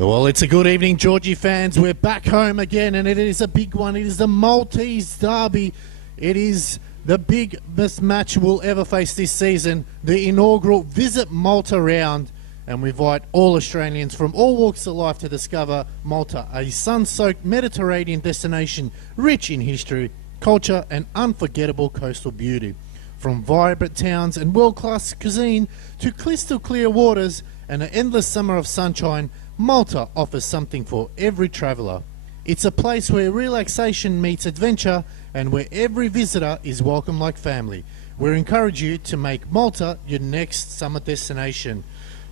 Well, it's a good evening, Georgie fans. We're back home again, and it is a big one. It is the Maltese Derby. It is the biggest match we'll ever face this season, the inaugural Visit Malta round. And we invite all Australians from all walks of life to discover Malta, a sun-soaked Mediterranean destination rich in history, culture, and unforgettable coastal beauty. From vibrant towns and world-class cuisine to crystal-clear waters and an endless summer of sunshine, Malta offers something for every traveller. It's a place where relaxation meets adventure and where every visitor is welcome like family. We encourage you to make Malta your next summer destination.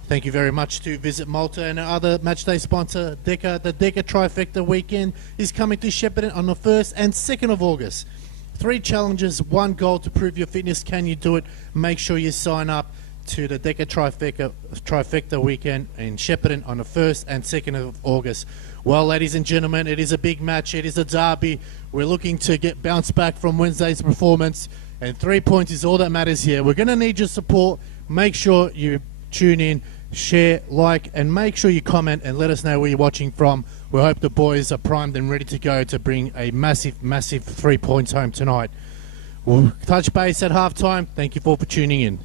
Thank you very much to Visit Malta and our other matchday sponsor, Deca. The Deca Trifecta Weekend is coming to Shepparton on the 1st and 2nd of August. 3 challenges, 1 goal to prove your fitness. Can you do it? Make sure you sign up to the Deca Trifecta Weekend in Shepparton on the 1st and 2nd of August. Well, ladies and gentlemen, it is a big match. It is a derby. We're looking to get bounced back from Wednesday's performance, and 3 points is all that matters here. We're going to need your support. Make sure you tune in, share, like, and make sure you comment and let us know where you're watching from. We hope the boys are primed and ready to go to bring a massive, massive 3 points home tonight. We'll touch base at halftime. Thank you for tuning in.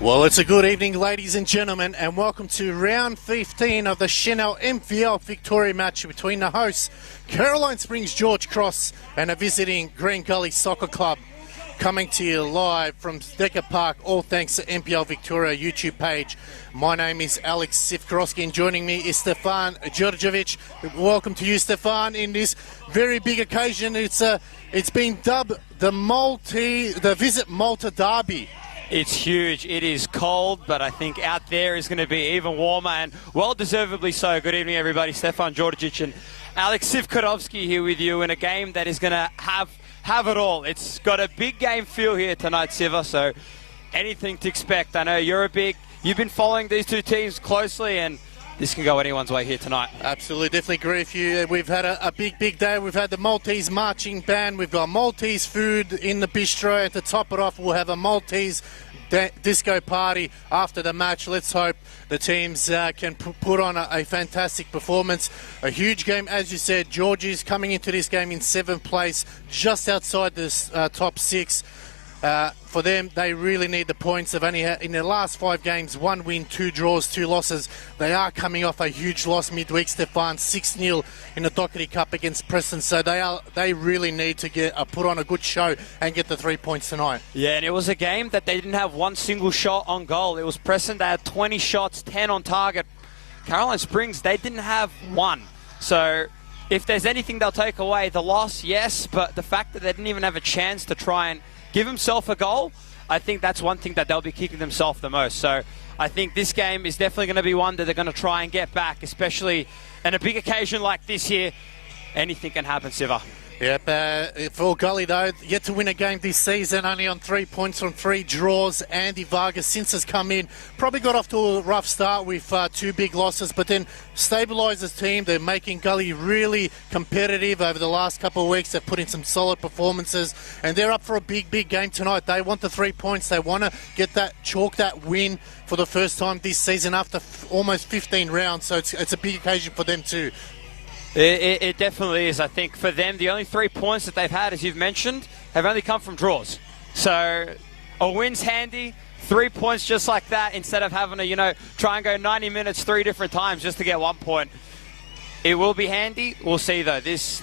Well, it's a good evening, ladies and gentlemen, and welcome to round 15 of the Chanel NPL Victoria match between the hosts, Caroline Springs George Cross, and a visiting Green Gully Soccer Club. Coming to you live from Deca Park, all thanks to NPL Victoria YouTube page. My name is Alex Sivkorowski, and joining me is Stefan Djordjevic. Welcome to you, Stefan, in this very big occasion. It's been dubbed the Visit Malta Derby. It's huge. It is cold, but I think out there is going to be even warmer, and well-deservedly so. Good evening, everybody. Stefan Djordjevic and Alex Sivkorowski here with you in a game that is going to have it all. It's got a big game feel here tonight, Siva, so anything to expect. I know you've been following these two teams closely, and this can go anyone's way here tonight. Absolutely, definitely agree with you. We've had a big day. We've had the Maltese marching band. We've got Maltese food in the bistro. And to top it off, we'll have a Maltese disco party after the match. Let's hope the teams can put on a fantastic performance. A huge game, as you said. Georgie's coming into this game in 7th place, just outside this top 6. For them, they really need the points. They've only had, in their last 5 games, 1 win, 2 draws, 2 losses. They are coming off a huge loss midweek, Stefan, 6-0 in the Doherty Cup against Preston. So they really need to put on a good show and get the 3 points tonight. Yeah, and it was a game that they didn't have one single shot on goal. It was Preston. They had 20 shots, 10 on target. Caroline Springs, they didn't have one. So if there's anything they'll take away, the loss, yes, but the fact that they didn't even have a chance to try and give himself a goal, I think that's one thing that they'll be kicking themselves the most. So I think this game is definitely going to be one that they're going to try and get back, especially in a big occasion like this here. Anything can happen, Siva. Yep, for Gully though, yet to win a game this season, only on 3 points from 3 draws. Andy Vargas, since has come in, probably got off to a rough start with 2 big losses, but then stabilised his team. They're making Gully really competitive over the last couple of weeks. They've put in some solid performances, and they're up for a big game tonight. They want the 3 points. They want to chalk that win for the first time this season after almost 15 rounds, so it's a big occasion for them too. It definitely is. I think for them, the only 3 points that they've had, as you've mentioned, have only come from draws. So a win's handy. 3 points just like that instead of having to, try and go 90 minutes 3 different times just to get 1 point. It will be handy. We'll see, though. This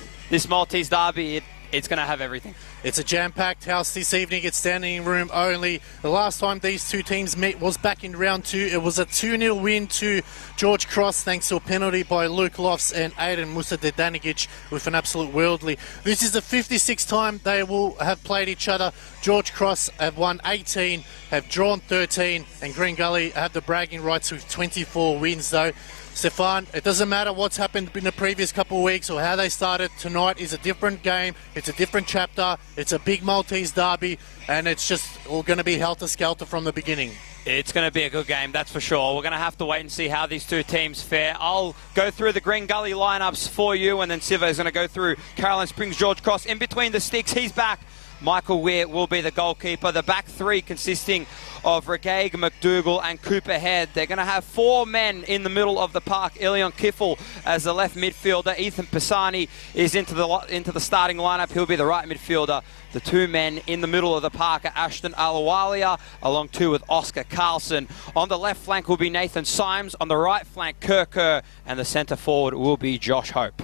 Maltese derby, it's going to have everything. It's a jam-packed house this evening. It's standing room only. The last time these two teams met was back in round 2. It was a 2-0 win to George Cross thanks to a penalty by Luke Lofts and Aidan Musadanigic with an absolute worldly. This is the 56th time they will have played each other. George Cross have won 18, have drawn 13, and Green Gully have the bragging rights with 24 wins, though. Stefan, it doesn't matter what's happened in the previous couple of weeks or how they started. Tonight is a different game. It's a different chapter. It's a big Maltese derby, and it's just all going to be helter-skelter from the beginning. It's going to be a good game, that's for sure. We're going to have to wait and see how these two teams fare. I'll go through the Green Gully lineups for you, and then Siva is going to go through Caroline Springs, George Cross. In between the sticks, he's back. Michael Weir will be the goalkeeper. The back three consisting of Regaig, McDougall and Cooper Head. They're going to have 4 men in the middle of the park. Ilion Kiffel as the left midfielder. Ethan Pisani is into the starting lineup. He'll be the right midfielder. The 2 men in the middle of the park are Ashton Alawalia, along 2 with Oscar Carlson. On the left flank will be Nathan Symes. On the right flank, Kerr. And the centre forward will be Josh Hope.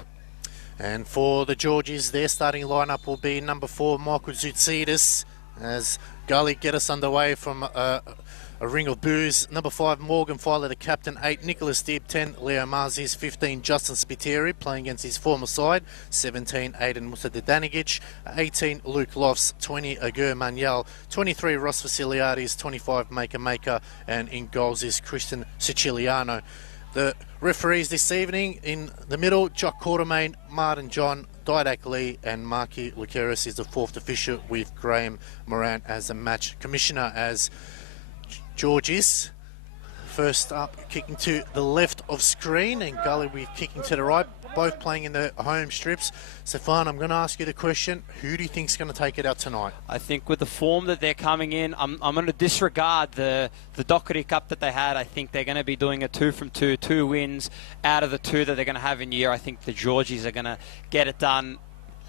And for the Georgies, their starting lineup will be number 4, Michael Zoutsidis, as Gully get us underway from a ring of booze. Number 5, Morgan Filer, the captain. 8, Nicholas Dibb. 10, Leo Marzis. 15, Justin Spiteri, playing against his former side. 17, Aidan Musadanigic. 18, Luke Lofts. 20, Agur Manuel. 23, Ross Vasiliadis. 25, Maker. And in goals is Christian Siciliano. The referees this evening in the middle, Jock Quartermain, Martin John, Didac Lee and Marky Luceris is the 4th official, with Graham Moran as the match commissioner. As George is first up, kicking to the left of screen, and Gully with kicking to the right, both playing in the home strips. Stefan, I'm going to ask you the question, who do you think is going to take it out tonight? I think with the form that they're coming in, I'm going to disregard the Dockery Cup that they had. I think they're going to be doing a 2 from 2, 2 wins out of the 2 that they're going to have in year. I think the Georgies are going to get it done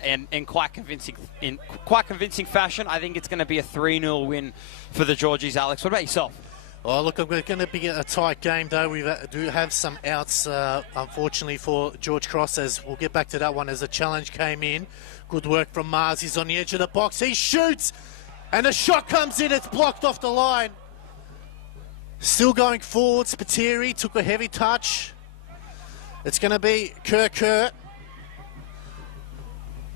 in quite convincing fashion. I think it's going to be a 3-0 win for the Georgies. Alex, what about yourself? Oh, look, it's going to be a tight game, though. We do have some outs, unfortunately, for George Cross, as we'll get back to that one as the challenge came in. Good work from Mars. He's on the edge of the box. He shoots, and the shot comes in. It's blocked off the line. Still going forward. Spiteri took a heavy touch. It's going to be Kerr.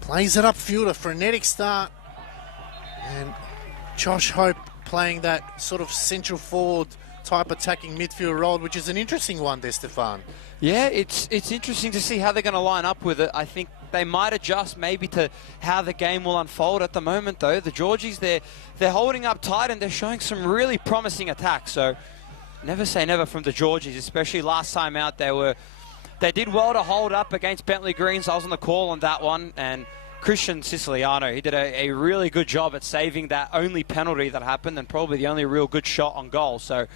Plays it upfield, a frenetic start. And Josh Hope playing that sort of central forward type attacking midfield role, which is an interesting one there, Stefan. Yeah, it's interesting to see how they're going to line up with it. I think they might adjust maybe to how the game will unfold. At the moment, though, the Georgies, they're holding up tight and they're showing some really promising attacks. So never say never from the Georgies, especially last time out. They did well to hold up against Bentley Greens. I was on the call on that one, and Christian Siciliano, he did a really good job at saving that only penalty that happened, and probably the only real good shot on goal. So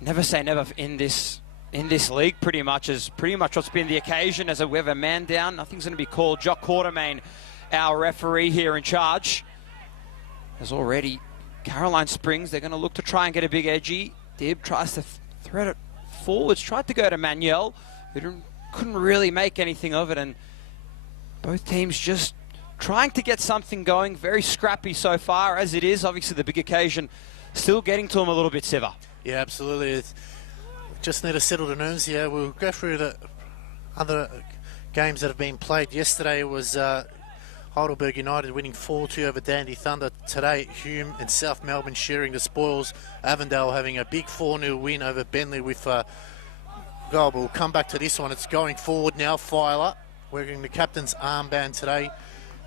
never say never in this league. Pretty much what's been the occasion. As we have a man down, nothing's going to be called. Jock Quartermain, our referee here in charge, has already Caroline Springs. They're going to look to try and get a big edgy. Dibb tries to thread it forwards, tried to go to Manuel, who couldn't really make anything of it, and both teams just trying to get something going. Very scrappy so far as it is. Obviously the big occasion still getting to them a little bit, Siva. Yeah, absolutely. Just need to settle the nerves here. We'll go through the other games that have been played. Yesterday was Heidelberg United winning 4-2 over Dandy Thunder. Today, Hume and South Melbourne sharing the spoils. Avondale having a big 4-0 win over Bentley with goal. But we'll come back to this one. It's going forward now. Filer wearing the captain's armband today.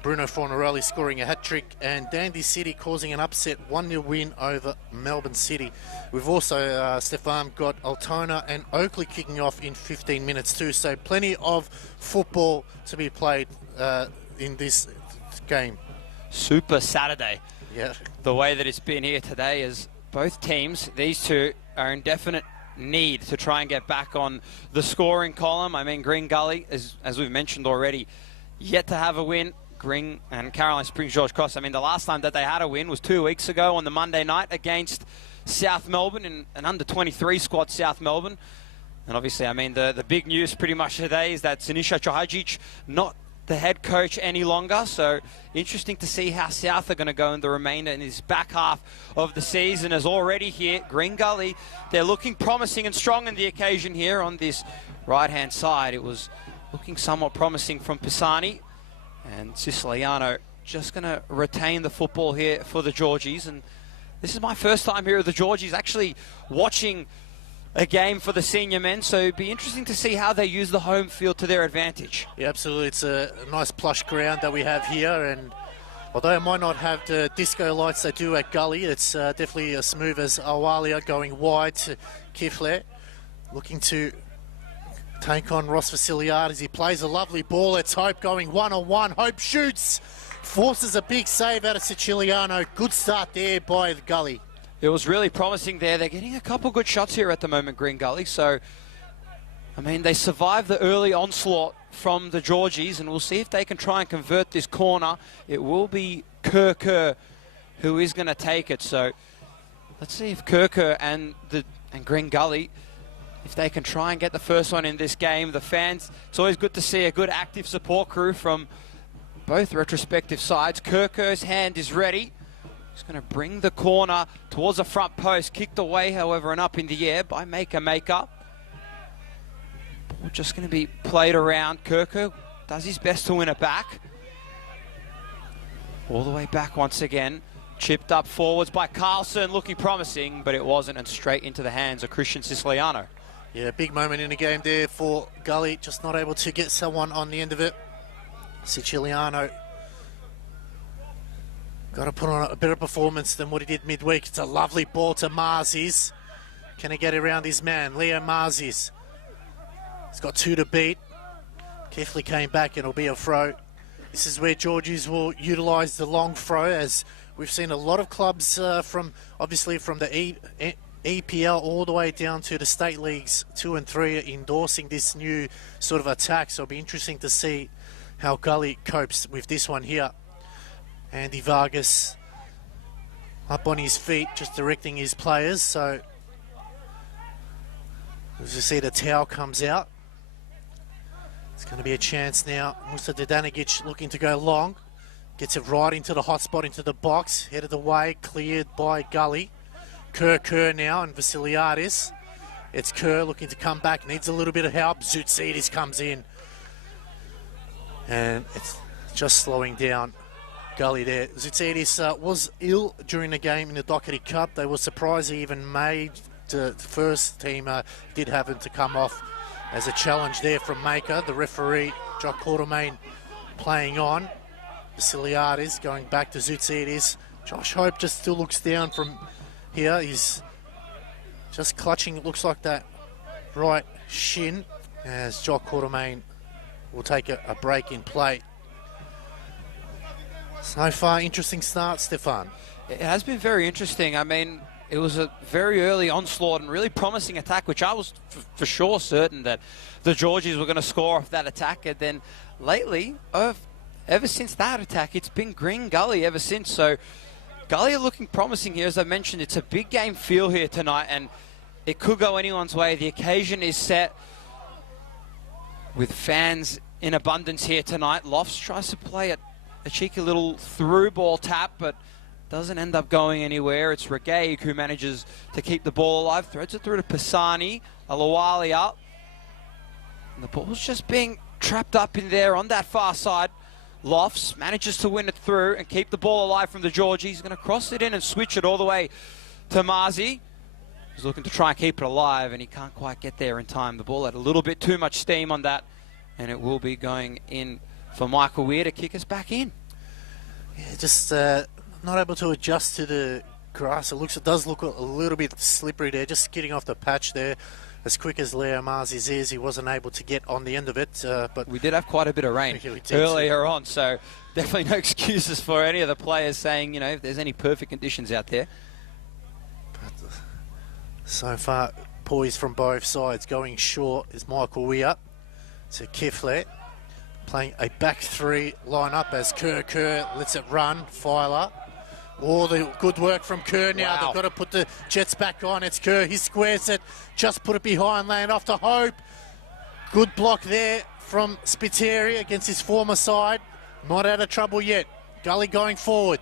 Bruno Fornarelli scoring a hat-trick, and Dandy City causing an upset 1-0 win over Melbourne City. We've also, Stefan, got Altona and Oakley kicking off in 15 minutes too, so plenty of football to be played in this game. Super Saturday. Yeah. The way that it's been here today is both teams, these two, are in definite need to try and get back on the scoring column. I mean, Green Gully, as we've mentioned already, yet to have a win. Green and Caroline Springs, George Cross. I mean, the last time that they had a win was 2 weeks ago on the Monday night against South Melbourne, in an under-23 squad, South Melbourne. And obviously, I mean, the big news pretty much today is that Sinisa Chohajic not the head coach any longer. So interesting to see how South are going to go in the remainder in this back half of the season. As already here, Green Gully, they're looking promising and strong in the occasion here on this right-hand side. It was looking somewhat promising from Pisani, and Siciliano just going to retain the football here for the Georgies. And this is my first time here at the Georgies actually watching a game for the senior men, so it'd be interesting to see how they use the home field to their advantage. Yeah, absolutely. It's a nice plush ground that we have here, and although it might not have the disco lights they do at Gully, it's definitely as smooth as Awalia, going wide to Kifle, looking to take on Ross Vasiliadis. He plays a lovely ball. It's Hope going one-on-one. Hope shoots, forces a big save out of Siciliano. Good start there by the Gully. It was really promising there. They're getting a couple good shots here at the moment, Green Gully. So, I mean, they survived the early onslaught from the Georgies, and we'll see if they can try and convert this corner. It will be Kerr who is going to take it. So, let's see if Kerr and Green Gully, if they can try and get the first one in this game. The fans, it's always good to see a good active support crew from both retrospective sides. Kerr's hand is ready. He's going to bring the corner towards the front post. Kicked away, however, and up in the air by Maker. Ball just going to be played around. Kerr does his best to win it back. All the way back once again. Chipped up forwards by Carlson, looking promising, but it wasn't, and straight into the hands of Christian Siciliano. Yeah, big moment in the game there for Gully, just not able to get someone on the end of it. Siciliano got to put on a better performance than what he did midweek. It's a lovely ball to Marzis. Can he get around his man, Leo Marzis? He's got two to beat. Carefully came back, and it'll be a throw. This is where Georgies will utilise the long throw, as we've seen a lot of clubs from the EPL all the way down to the state leagues 2 and 3 endorsing this new sort of attack. So it'll be interesting to see how Gully copes with this one here. Andy Vargas up on his feet, just directing his players. So as you see, the towel comes out. It's going to be a chance now. Musa Dedanagic looking to go long. Gets it right into the hot spot, into the box. Headed away, cleared by Gully. Kerr now and Vasiliadis. It's Kerr looking to come back. Needs a little bit of help. Zoutsidis comes in. And it's just slowing down Gully there. Zoutsidis was ill during the game in the Doherty Cup. They were surprised he even made the first team. Did have him to come off as a challenge there from Maker. The referee, Jock Quartermain, playing on. Vasiliadis going back to Zoutsidis. Josh Hope just still looks down from here. He's just clutching, it looks like, that right shin, as Jock Quartermain will take a break in play. So far, interesting start, Stefan. It has been very interesting. I mean, it was a very early onslaught and really promising attack, which I was for sure certain that the Georgies were going to score off that attack. And then lately, ever since that attack, it's been Green Gully ever since. So Gully are looking promising here. As I mentioned, it's a big game feel here tonight, and it could go anyone's way. The occasion is set with fans in abundance here tonight. Lofts tries to play a cheeky little through ball tap, but doesn't end up going anywhere. It's Regaig who manages to keep the ball alive. Throws it through to Pisani, Alawalia. And the ball's just being trapped up in there on that far side. Lofts manages to win it through and keep the ball alive from the Georgies. He's going to cross it in and switch it all the way to Marzi. He's looking to try and keep it alive, and he can't quite get there in time. The ball had a little bit too much steam on that, and it will be going in for Michael Weir to kick us back in. Yeah, just not able to adjust to the grass. It does look a little bit slippery there, just skidding off the patch there. As quick as Leo Marzi's is, he wasn't able to get on the end of it. But we did have quite a bit of rain earlier on, so definitely no excuses for any of the players saying, you know, if there's any perfect conditions out there. But so far, poised from both sides. Going short is Michael Weir to Kifle, playing a back three lineup as Kerr lets it run. Filer All the good work from Kerr now. Wow. They've got to put the Jets back on. It's Kerr. He squares it. Just put it behind, laying off to Hope. Good block there from Spiteri against his former side. Not out of trouble yet. Gully going forward.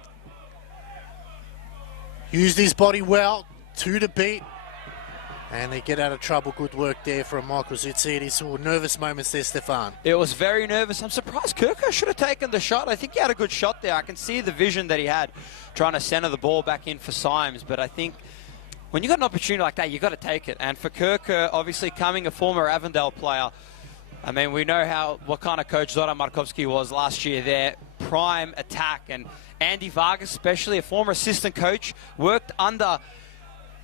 Used his body well. 2 to beat. And they get out of trouble. Good work there from Michael Zoutsidis. Saw nervous moments there, Stefan. It was very nervous. I'm surprised Kirko should have taken the shot. I think he had a good shot there. I can see the vision that he had trying to center the ball back in for Symes. But I think when you got an opportunity like that, you got to take it. And for Kirko, obviously coming a former Avondale player, I mean, we know what kind of coach Zoran Markovski was last year there. Prime attack. And Andy Vargas, especially a former assistant coach, worked under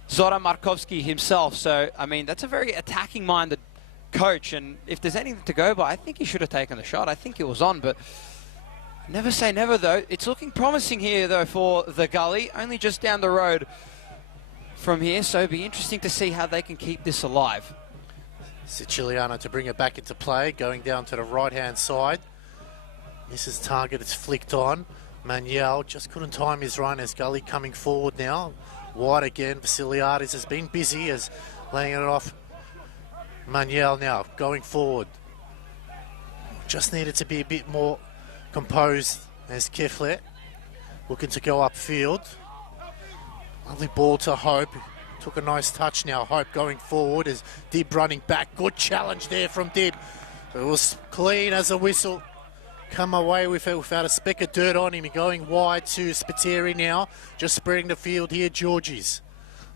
Zoran Markovski himself. So, I mean, that's a very attacking-minded coach. And if there's anything to go by, I think he should have taken the shot. I think it was on, but never say never, though. It's looking promising here, though, for the Gully. Only just down the road from here, so it'll be interesting to see how they can keep this alive. Siciliano to bring it back into play, going down to the right-hand side. Misses target, it's flicked on. Manuel just couldn't time his run as Gully coming forward now. Wide again, Vasiliadis has been busy as laying it off. Manuel now going forward. Just needed to be a bit more composed as Kiflet looking to go upfield. Lovely ball to Hope. Took a nice touch now. Hope going forward as Dib running back. Good challenge there from Dib. It was clean as a whistle. Come away with it without a speck of dirt on him. Going wide to Spiteri now. Just spreading the field here, Georgies.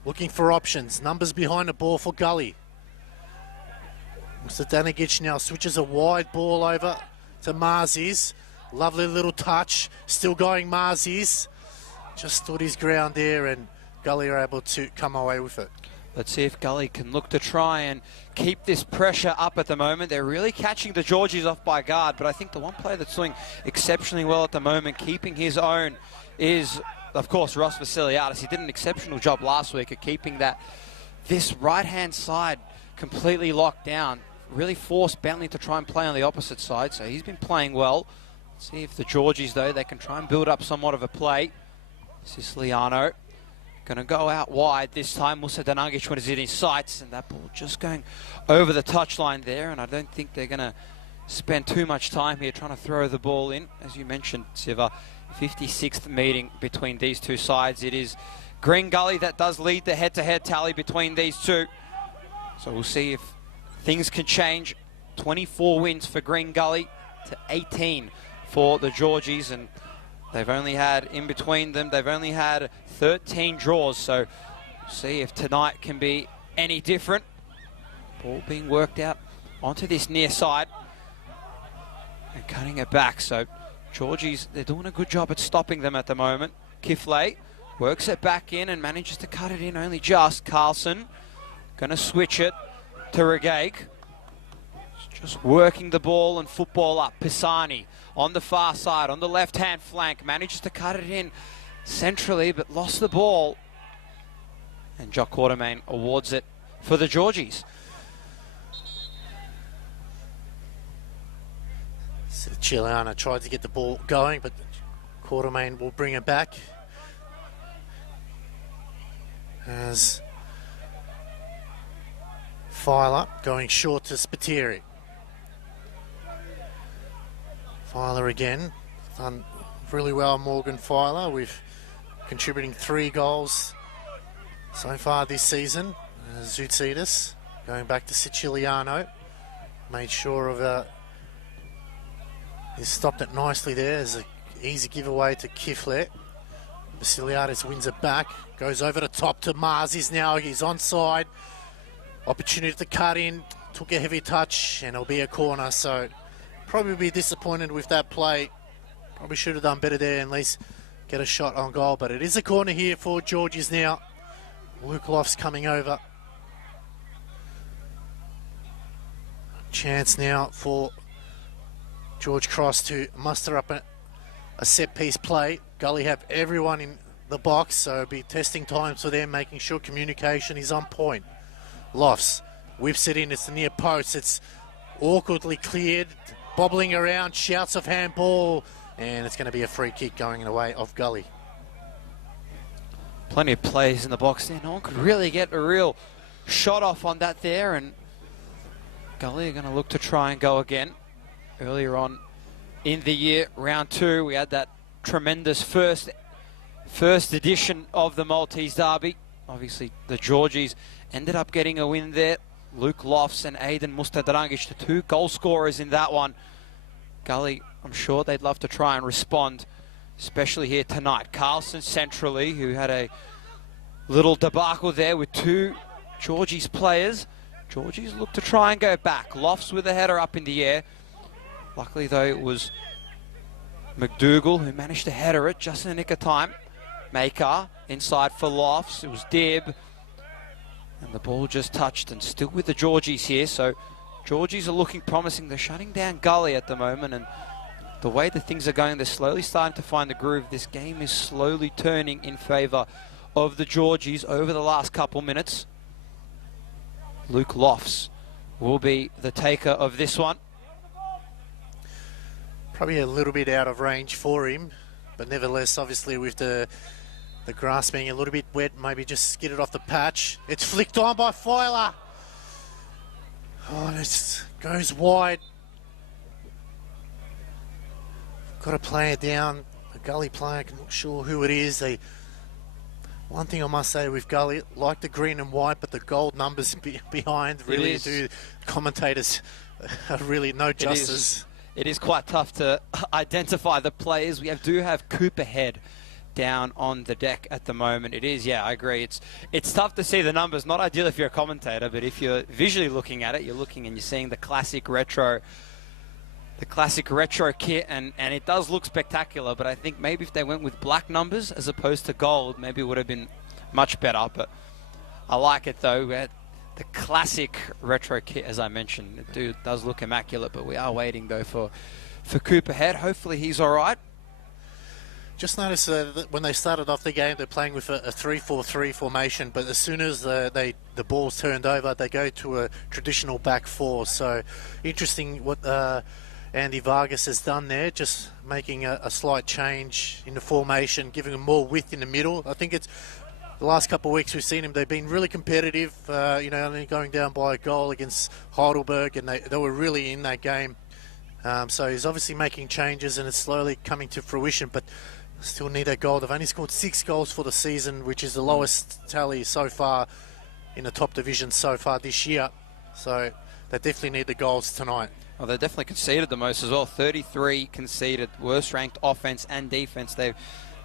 Looking for options. Numbers behind the ball for Gully. Mr. Danigic now switches a wide ball over to Marzis. Lovely little touch. Still going Marzis. Just stood his ground there and Gully are able to come away with it. Let's see if Gully can look to try and keep this pressure up at the moment. They're really catching the Georgies off by guard, but I think the one player that's doing exceptionally well at the moment, keeping his own, is, of course, Ross Vasiliadis. He did an exceptional job last week at keeping this right-hand side completely locked down. Really forced Bentley to try and play on the opposite side, so he's been playing well. Let's see if the Georgies, though, they can try and build up somewhat of a play. Siciliano going to go out wide this time. Musa Danagic when he's in his sights, and that ball just going over the touchline there, and I don't think they're going to spend too much time here trying to throw the ball in. As you mentioned, Siva, 56th meeting between these two sides. It is Green Gully that does lead the head-to-head tally between these two. So we'll see if things can change. 24 wins for Green Gully to 18 for the Georgies, and they've only had, in between them, they've only had 13 draws, so see if tonight can be any different. Ball being worked out onto this near side and cutting it back. So Georgies, they're doing a good job at stopping them at the moment. Kiflay works it back in and manages to cut it in only just. Carlson going to switch it to Regaig. Just working the ball and football up. Pisani on the far side, on the left-hand flank, manages to cut it in centrally, but lost the ball. And Jock Quartermain awards it for the Georgies. Siciliano tried to get the ball going, but Quartermain will bring it back. As Filer going short to Spiteri. Filer again, done really well, Morgan Filer, with contributing 3 goals so far this season. Zoutsidis going back to Siciliano, made sure of he stopped it nicely there as an easy giveaway to Kiflet. Vasiliadis wins it back, goes over the top to Marzis now, he's onside. Opportunity to cut in, took a heavy touch, and it'll be a corner, so probably be disappointed with that play. Probably should have done better there and at least get a shot on goal, but it is a corner here for Georgies now. Luke Lofts coming over. Chance now for George Cross to muster up a set-piece play. Gully have everyone in the box, so it'll be testing times for them, making sure communication is on point. Lofts whips it in, it's the near post, it's awkwardly cleared, bobbling around, shouts of handball, and it's going to be a free kick going in the way of Gully. Plenty of plays in the box there. No one could really get a real shot off on that there, and Gully are going to look to try and go again. Earlier on in the year, round 2, we had that tremendous first edition of the Maltese Derby. Obviously, the Georgies ended up getting a win there. Luke Lofts and Aiden Mustadrangic, the 2 goal scorers in that one. Gully, I'm sure they'd love to try and respond, especially here tonight. Carlson centrally, who had a little debacle there with 2 Georgies players. Georgies look to try and go back. Lofts with a header up in the air. Luckily, though, it was McDougall who managed to header it just in the nick of time. Maker inside for Lofts. It was Dib. And the ball just touched, and still with the Georgies here. So Georgies are looking promising. They're shutting down Gully at the moment, and the way that things are going, they're slowly starting to find the groove. This game is slowly turning in favour of the Georgies over the last couple minutes. Luke Lofts will be the taker of this one. Probably a little bit out of range for him, but nevertheless, obviously with the grass being a little bit wet, maybe just skidded off the patch. It's flicked on by Filer. Oh, and it goes wide. Got to play it down. A Gully player, I'm not sure who it is. One thing I must say with Gully, like the green and white, but the gold numbers behind really do commentators really no justice. It is quite tough to identify the players. We do have Cooper Head down on the deck at the moment. It is, yeah, I agree. It's tough to see the numbers. Not ideal if you're a commentator, but if you're visually looking at it, you're looking and you're seeing the classic retro kit, and it does look spectacular. But I think maybe if they went with black numbers as opposed to gold, maybe it would have been much better. But I like it though. We had the classic retro kit, as I mentioned. It does look immaculate, but we are waiting though for Cooper Head. Hopefully he's all right. Just noticed that when they started off the game, they're playing with a 3-4-3 formation, but as soon as the ball's turned over, they go to a traditional back 4. So interesting what Andy Vargas has done there, just making a slight change in the formation, giving them more width in the middle. I think it's the last couple of weeks we've seen them, they've been really competitive, only going down by a goal against Heidelberg, and they were really in that game. So he's obviously making changes, and it's slowly coming to fruition, but still need a goal. They've only scored 6 goals for the season, which is the lowest tally so far in the top division so far this year. So they definitely need the goals tonight. Well, they definitely conceded the most as well. 33 conceded, worst ranked offense and defense. They've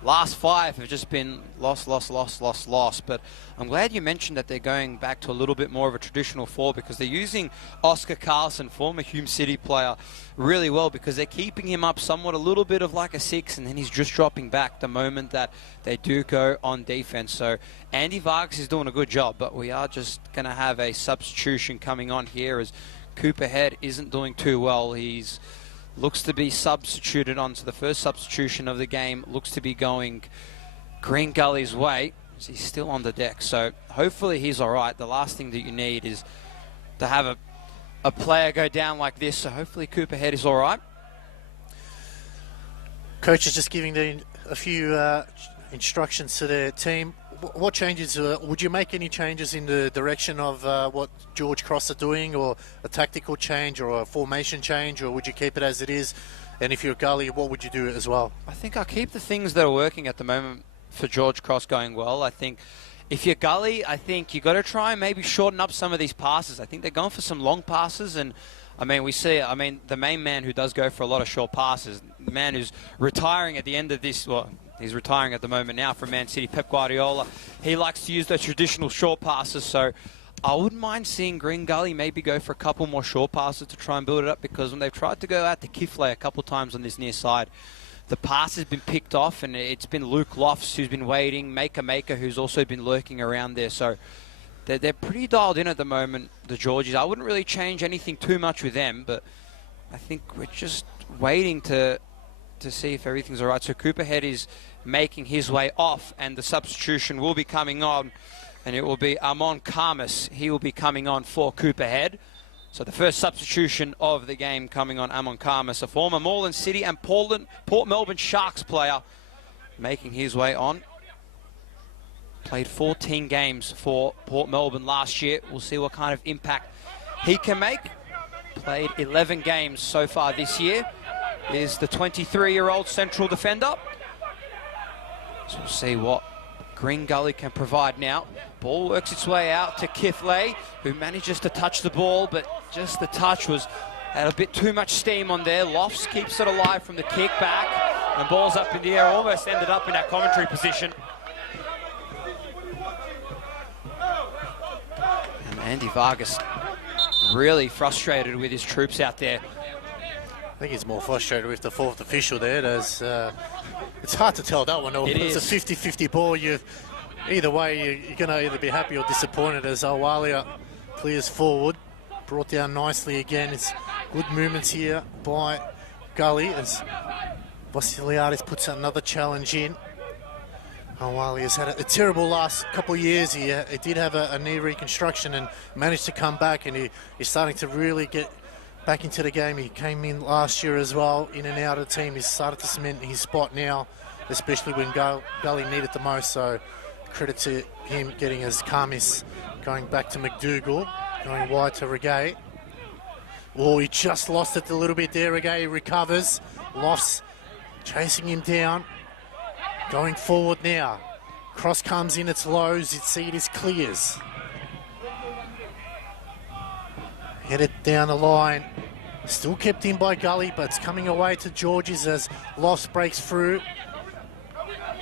last 5 have just been loss. But I'm glad you mentioned that they're going back to a little bit more of a traditional 4, because they're using Oscar Carlson, former Hume City player, really well, because they're keeping him up somewhat a little bit of like a 6, and then he's just dropping back the moment that they do go on defense. So Andy Vargas is doing a good job, but we are just going to have a substitution coming on here as Cooper Head isn't doing too well. He's looks to be substituted on. So the first substitution of the game looks to be going Green Gully's way. He's still on the deck, so hopefully he's all right. The last thing that you need is to have a player go down like this, so hopefully Cooper Head is all right. Coach is just giving a few instructions to their team. What changes, would you make any changes in the direction of what George Cross are doing, or a tactical change or a formation change, or would you keep it as it is? And if you're Gully, what would you do as well? I think I'll keep the things that are working at the moment for George Cross going well. I think if you're Gully, I think you've got to try and maybe shorten up some of these passes. I think they're going for some long passes, and we see, the main man who does go for a lot of short passes, the man who's retiring at the end of this, he's retiring at the moment now from Man City, Pep Guardiola. He likes to use those traditional short passes, so I wouldn't mind seeing Green Gully maybe go for a couple more short passes to try and build it up, because when they've tried to go out to Kifle a couple times on this near side, the pass has been picked off, and it's been Luke Lofts who's been waiting, Maker who's also been lurking around there. So they're pretty dialed in at the moment, the Georgies. I wouldn't really change anything too much with them, but I think we're just waiting to see if everything's all right. So Cooper Head is making his way off, and the substitution will be coming on, and it will be Amon Karmas. He will be coming on for Cooper Head. So the first substitution of the game coming on Amon Karmas, a former Moreland City and Port Melbourne Sharks player, making his way on Played 14 games for Port Melbourne last year. We'll see what kind of impact he can make. Played 11 games so far this year. Is the 23-year-old central defender. So we'll see what Green Gully can provide now. Ball works its way out to Kifley, who manages to touch the ball, but just the touch had a bit too much steam on there. Lofts keeps it alive from the kick back, and ball's up in the air, almost ended up in that commentary position. And Andy Vargas really frustrated with his troops out there. I think he's more frustrated with the fourth official there. It's hard to tell that one. It's a 50-50 ball. Either way, you're going to either be happy or disappointed as Awalia clears forward. Brought down nicely again. It's good movements here by Gully as Vasiliadis puts another challenge in. Awalia has had a terrible last couple of years here. He did have a knee reconstruction and managed to come back, and he's starting to really get back into the game. He came in last year as well, in and out of the team. He's started to cement his spot now, especially when Gully needed the most. So credit to him getting his Kamis going back to McDougall, going wide to Regay. Oh, he just lost it a little bit there. Regay recovers. Lofts chasing him down. Going forward now. Cross comes in, it's lows. It clears. Headed down the line. Still kept in by Gully, but it's coming away to Georges as Lofts breaks through.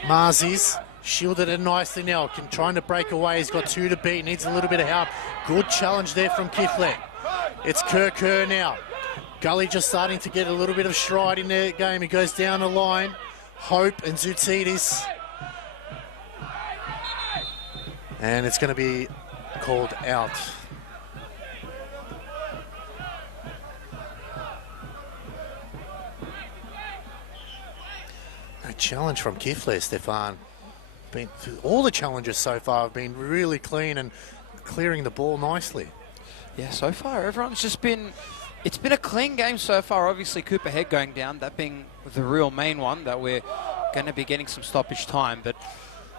Marzi's shielded it nicely now. Trying to break away. He's got 2 to beat. Needs a little bit of help. Good challenge there from Kiflet. It's Kerr now. Gully just starting to get a little bit of stride in their game. He goes down the line. Hope and Zoutsidis. And it's going to be called out. A challenge from Kifle, Stefan. All the challenges so far have been really clean and clearing the ball nicely. Yeah, so far everyone's just been... It's been a clean game so far. Obviously, Cooper Head going down, that being the real main one, that we're going to be getting some stoppage time. But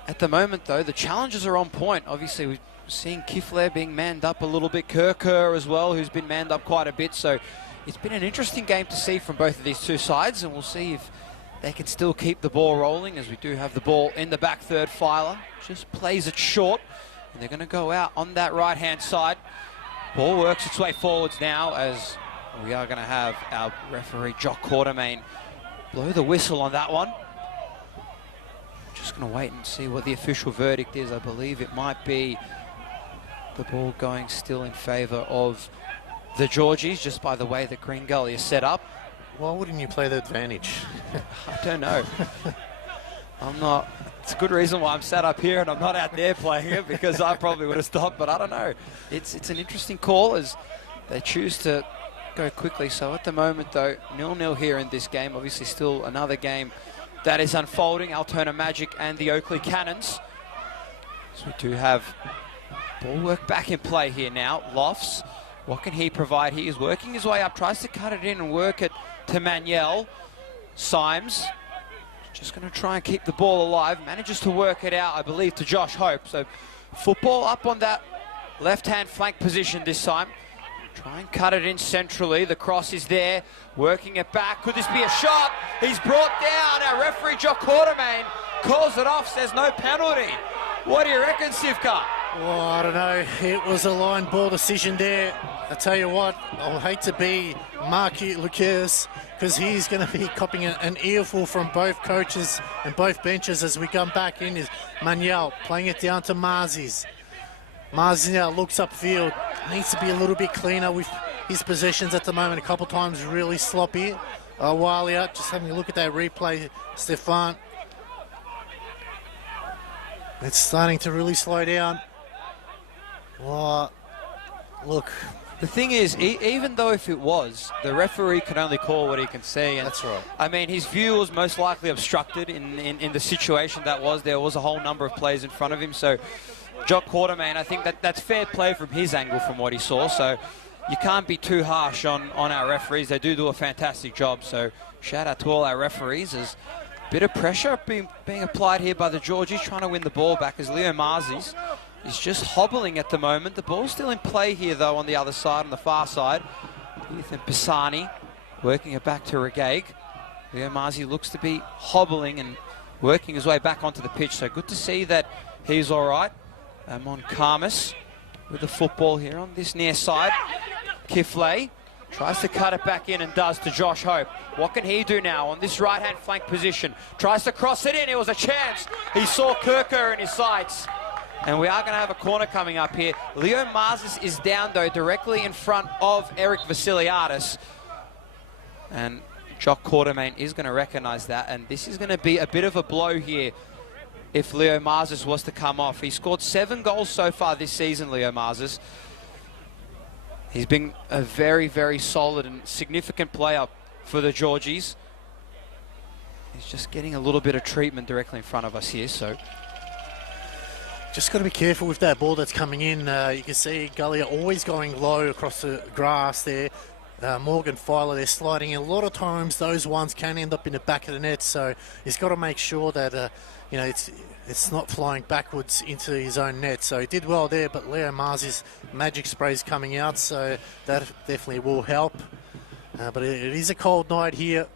at the moment, though, the challenges are on point. Obviously, we're seeing Kifler being manned up a little bit. Kerr as well, who's been manned up quite a bit. So it's been an interesting game to see from both of these two sides, and we'll see if they can still keep the ball rolling, as we do have the ball in the back third. Filer just plays it short, and they're going to go out on that right-hand side. Ball works its way forwards now, as we are going to have our referee, Jock Quartermain, blow the whistle on that one. Just going to wait and see what the official verdict is. I believe it might be the ball going still in favour of the Georgies, just by the way that Green Gully is set up. Why wouldn't you play the advantage? I don't know. I'm not... It's a good reason why I'm sat up here and I'm not out there playing it, because I probably would have stopped, but I don't know. It's an interesting call as they choose to go quickly. So at the moment, though, 0-0 here in this game. Obviously still another game that is unfolding. Altona Magic and the Oakley Cannons. So we do have ball work back in play here now. Lofts, what can he provide? He is working his way up, tries to cut it in and work it to Manuel. Symes just going to try and keep the ball alive. Manages to work it out, I believe, to Josh Hope. So football up on that left-hand flank position this time. Try and cut it in centrally. The cross is there, working it back. Could this be a shot? He's brought down. Our referee, Jock Quartermain, calls it off, says no penalty. What do you reckon, Sivka? Well, I don't know. It was a line ball decision there. I tell you what, I'll hate to be Marky Lucas, because he's going to be copping an earful from both coaches and both benches as we come back in. Is Manuel playing it down to Marzi's. Marzi now looks upfield. Needs to be a little bit cleaner with his possessions at the moment. A couple times really sloppy. Walia, just having a look at that replay, Stefan. It's starting to really slow down. Oh, look. The thing is, even though if it was, the referee can only call what he can see. And that's right. I mean, his view was most likely obstructed in the situation that was. There was a whole number of players in front of him. So Jock Quartermain, I think that's fair play from his angle from what he saw. So you can't be too harsh on our referees. They do a fantastic job. So shout out to all our referees as Bit of pressure being applied here by the Georgies, trying to win the ball back as Leo Marzis is just hobbling at the moment. The ball's still in play here, though, on the other side, on the far side. Ethan Pisani working it back to Regaig. Leo Marzi looks to be hobbling and working his way back onto the pitch, so good to see that he's all right. Amon Karmas with the football here on this near side. Kifley tries to cut it back in and does to Josh Hope. What can he do now on this right-hand flank position? Tries to cross it in. It was a chance. He saw Kirker in his sights. And we are going to have a corner coming up here. Leo Marzis is down, though, directly in front of Eric Vasiliadis. And Jock Quartermain is going to recognise that. And this is going to be a bit of a blow here if Leo Marzis was to come off. He scored 7 goals so far this season, Leo Marzis. He's been a very, very solid and significant player for the Georgies. He's just getting a little bit of treatment directly in front of us here, so... Just got to be careful with that ball that's coming in. You can see Gully are always going low across the grass there. Morgan Filer, they're sliding in. A lot of times those ones can end up in the back of the net, so he's got to make sure that you know, it's not flying backwards into his own net. So he did well there, but Leo Marzi's magic spray is coming out, so that definitely will help. But it is a cold night here,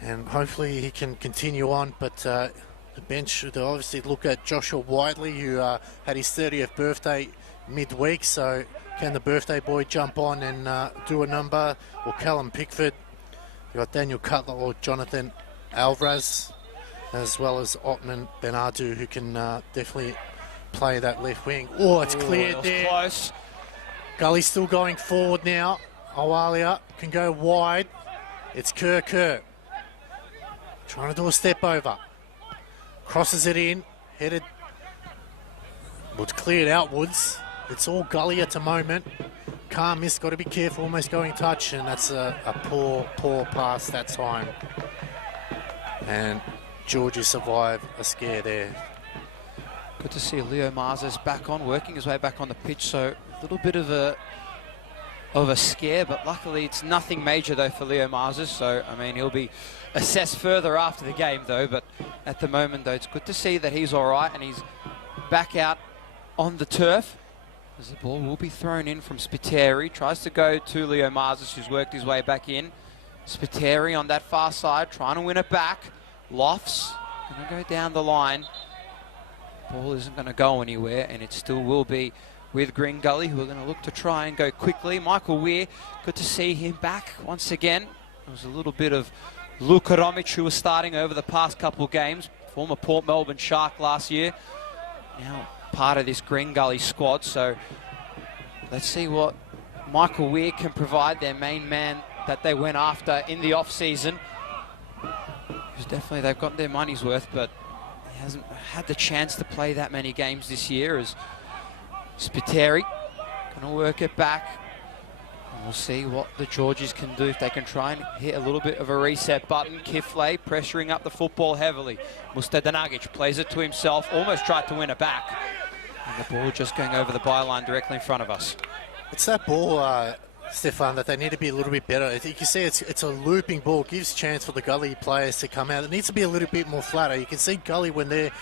and hopefully he can continue on. But the bench should obviously look at Joshua Whiteley, who had his 30th birthday midweek, so can the birthday boy jump on and do a number? Or Callum Pickford. You've got Daniel Cutler or Jonathan Alvarez, as well as Otman Benadu, who can definitely play that left wing. Oh, it's cleared there. Close. Gully's still going forward now. Awalia can go wide. It's Kerr. Trying to do a step over. Crosses it in. Headed. Well, it's cleared outwards. It's all Gully at the moment. Carmiss got to be careful, almost going touch, and that's a poor pass that time. And Georgia survived a scare there. Good to see Leo Marzis back on, working his way back on the pitch. So a little bit of a scare, but luckily it's nothing major though for Leo Marzis. So I mean, he'll be assessed further after the game though. But at the moment though, it's good to see that he's all right and he's back out on the turf. As the ball will be thrown in from Spiteri. Tries to go to Leo Marzis, who's worked his way back in. Spiteri on that far side, trying to win it back. Lofts going to go down the line. Ball isn't going to go anywhere, and it still will be with Green Gully, who are going to look to try and go quickly. Michael Weir, good to see him back once again. There was a little bit of Luka Romic, who was starting over the past couple of games. Former Port Melbourne Shark last year. Now part of this Green Gully squad, so let's see what Michael Weir can provide, their main man that they went after in the off-season. Definitely they've got their money's worth, but he hasn't had the chance to play that many games this year. As Spiteri going to work it back, and we'll see what the Georgies can do if they can try and hit a little bit of a reset button. Kifley pressuring up the football heavily. Mustadanagic plays it to himself, almost tried to win it back, and the ball just going over the byline directly in front of us. It's that ball, Stefan, that they need to be a little bit better. You can see it's a looping ball, gives chance for the Gully players to come out. It needs to be a little bit more flatter. You can see Gully when they're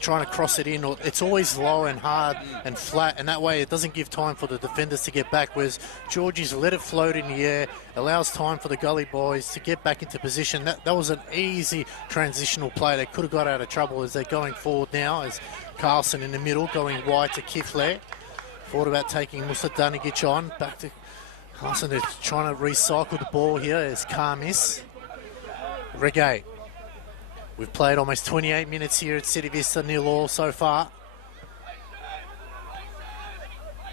trying to cross it in, it's always low and hard and flat, and that way it doesn't give time for the defenders to get back, whereas Georgie's let it float in the air, allows time for the Gully boys to get back into position. That was an easy transitional play. They could have got out of trouble as they're going forward now, as Carlson in the middle going wide to Kifle. Thought about taking Musa Danigic on, back to Carlson. They're trying to recycle the ball here as Carmiss. Reggae. We've played almost 28 minutes here at City Vista, 0-0 so far.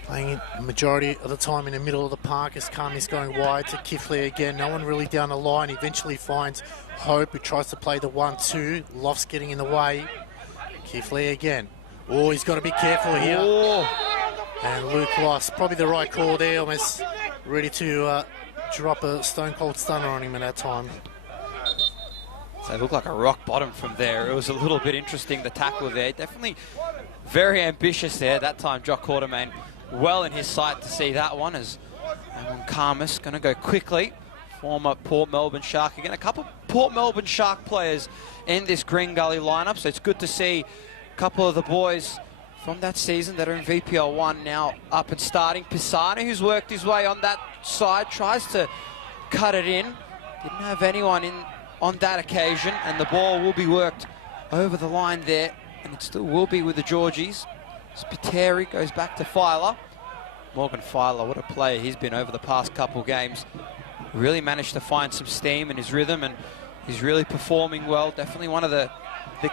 Playing it the majority of the time in the middle of the park as Carmiss going wide to Kifley again. No one really down the line. Eventually finds Hope, who tries to play the 1-2. Lofts getting in the way. Kifley again. Oh, he's got to be careful here. Oh. And Luke lost. Probably the right call there. Almost ready to drop a stone cold stunner on him at that time. So it looked like a rock bottom from there. It was a little bit interesting, the tackle there. Definitely very ambitious there. That time, Jock Quartermain well in his sight to see that one, as Amon Karmas going to go quickly former Port Melbourne Shark. Again, a couple Port Melbourne Shark players in this Green Gully lineup, so it's good to see a couple of the boys from that season that are in VPL 1 now up and starting. Pisani, who's worked his way on that side, tries to cut it in. Didn't have anyone in on that occasion, and the ball will be worked over the line there, and it still will be with the Georgies. Spiteri goes back to Filer. Morgan Filer, what a player he's been over the past couple games. Really managed to find some steam in his rhythm, and he's really performing well. Definitely one of the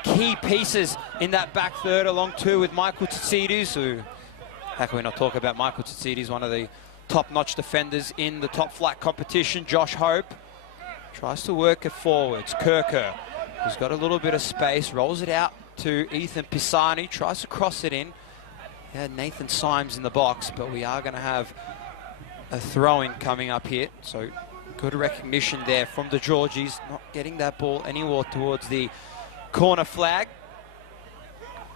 key pieces in that back third, along too with Michael Tsatsides, who, how can we not talk about Michael Tsatsides, one of the top-notch defenders in the top flight competition. Josh Hope tries to work it forwards. Kirker, who's got a little bit of space, rolls it out to Ethan Pisani, tries to cross it in. Yeah, Nathan Symes in the box, but we are going to have a throw-in coming up here. So good recognition there from the Georgies, not getting that ball anywhere towards the corner flag.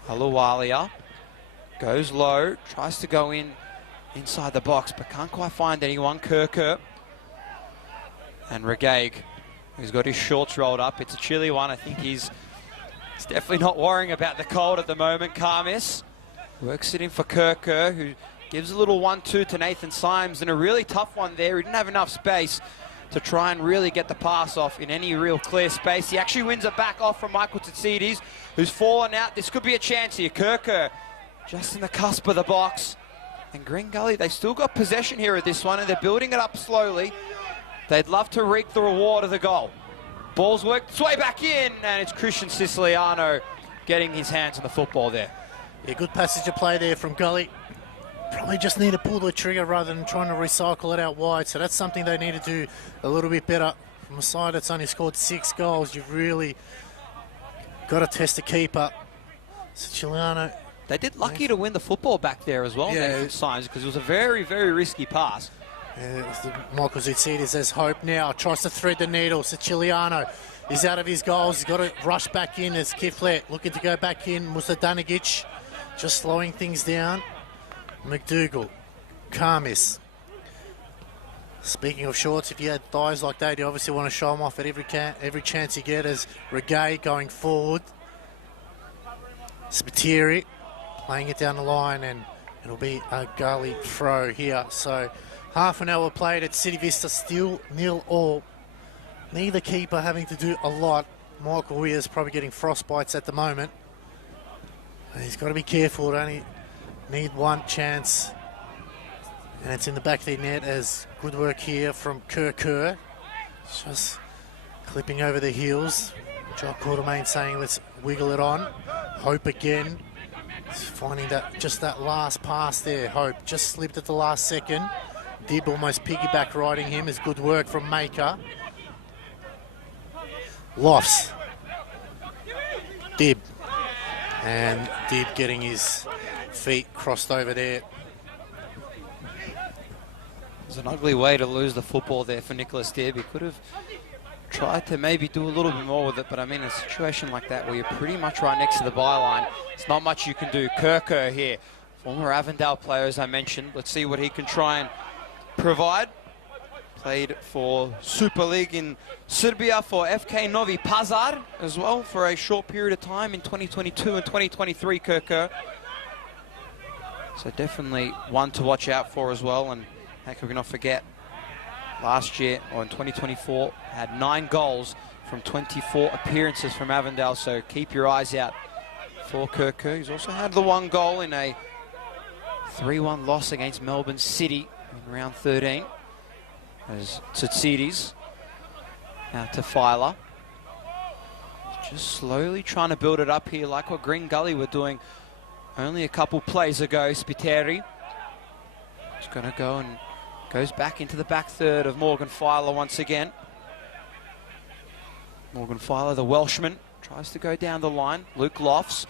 Aluwalia goes low, tries to go in inside the box, but can't quite find anyone. Kirker and Regaig, who's got his shorts rolled up. It's a chilly one. I think he's definitely not worrying about the cold at the moment. Karmis works it in for Kirker, who gives a little 1-2 to Nathan Symes, and a really tough one there. He didn't have enough space to try and really get the pass off in any real clear space. He actually wins it back off from Michael Tsatsides, who's fallen out. This could be a chance here. Kirker just in the cusp of the box. And Green Gully, they still got possession here at this one, and they're building it up slowly. They'd love to reap the reward of the goal. Ball's worked its way back in, and it's Christian Siciliano getting his hands on the football there. Yeah, good passage of play there from Gully. Probably just need to pull the trigger rather than trying to recycle it out wide. So that's something they need to do a little bit better. From a side that's only scored 6 goals, you've really got to test the keeper. Siciliano. They did lucky to win the football back there as well, yeah, Symes, because it was a very, very risky pass. Yeah, it was the Michael Tsatsides has hope now. Tries to thread the needle. Siciliano is out of his goals. He's got to rush back in as Kiflet looking to go back in. Musadanagic just slowing things down. McDougall, Karmis. Speaking of shorts, if you had thighs like that, you obviously want to show them off at every chance you get. As Regaig going forward. Spiteri playing it down the line, and it'll be a Gully throw here. So half an hour played at City Vista, still 0-0. Neither keeper having to do a lot. Michael Weir's probably getting frostbites at the moment. He's got to be careful. Only need one chance, and it's in the back of the net. As good work here from Kirker, just clipping over the heels. Joel Quartermain saying let's wiggle it on. Hope again, finding that just that last pass there. Hope just slipped at the last second. Dib almost piggyback riding him. Is good work from Maker. Lofts, Dib, and Dib getting his feet crossed over there. It's an ugly way to lose the football there for Nicholas Dib. He could have tried to maybe do a little bit more with it, but I mean, a situation like that where you're pretty much right next to the byline, it's not much you can do. Kirker here, former Avondale player, as I mentioned. Let's see what he can try and provide. Played for Super League in Serbia for FK Novi Pazar as well for a short period of time in 2022 and 2023, Kirker. So definitely one to watch out for as well. And how can we not forget, last year, or in 2024, had 9 goals from 24 appearances from Avondale. So keep your eyes out for Kirker. He's also had the 1 goal in a 3-1 loss against Melbourne City in round 13. As Tsatsides out to Filer. Just slowly trying to build it up here like what Green Gully were doing only a couple plays ago. Spiteri is going to go and goes back into the back third of Morgan Filer once again. Morgan Filer, the Welshman, tries to go down the line. Luke Lofts.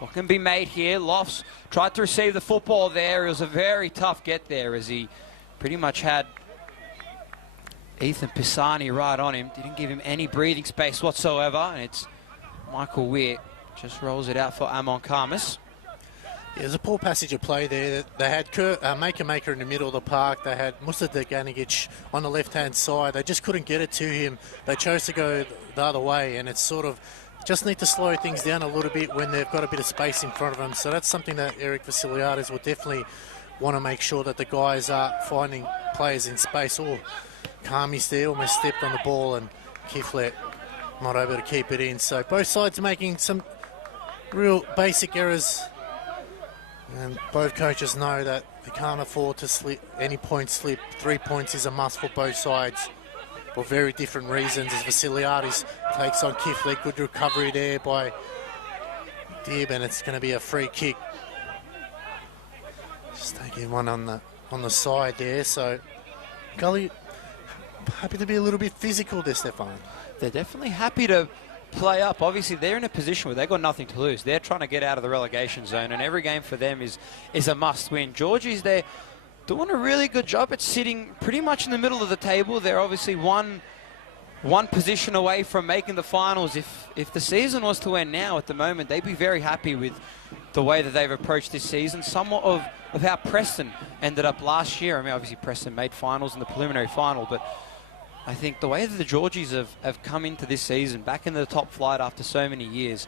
What can be made here? Lofts tried to receive the football there. It was a very tough get there as he pretty much had Ethan Pisani right on him. Didn't give him any breathing space whatsoever. And it's Michael Weir just rolls it out for Amon Karmis. Yeah, there's a poor passage of play there. They had Maker in the middle of the park. They had Musa Ganigic on the left-hand side. They just couldn't get it to him. They chose to go the other way, and it's sort of just need to slow things down a little bit when they've got a bit of space in front of them. So that's something that Eric Vasiliadis will definitely want to make sure that the guys are finding players in space. Oh, Kami's there, almost stepped on the ball, and Kiflet not able to keep it in. So both sides making some real basic errors. And both coaches know that they can't afford to slip any point slip. 3 points is a must for both sides for very different reasons. As Vasiliadis takes on Kiflet, good recovery there by Dib, and it's going to be a free kick. Just taking one on the side there. So Gully happy to be a little bit physical there, Stefan. They're definitely happy to play up. Obviously, they're in a position where they've got nothing to lose. They're trying to get out of the relegation zone, and every game for them is a must-win. Georgie's there doing a really good job at sitting pretty much in the middle of the table. They're obviously one position away from making the finals. If the season was to end now at the moment, they'd be very happy with the way that they've approached this season. Somewhat of how Preston ended up last year. I mean, obviously Preston made finals in the preliminary final, but I think the way that the Georgies have come into this season, back into the top flight after so many years,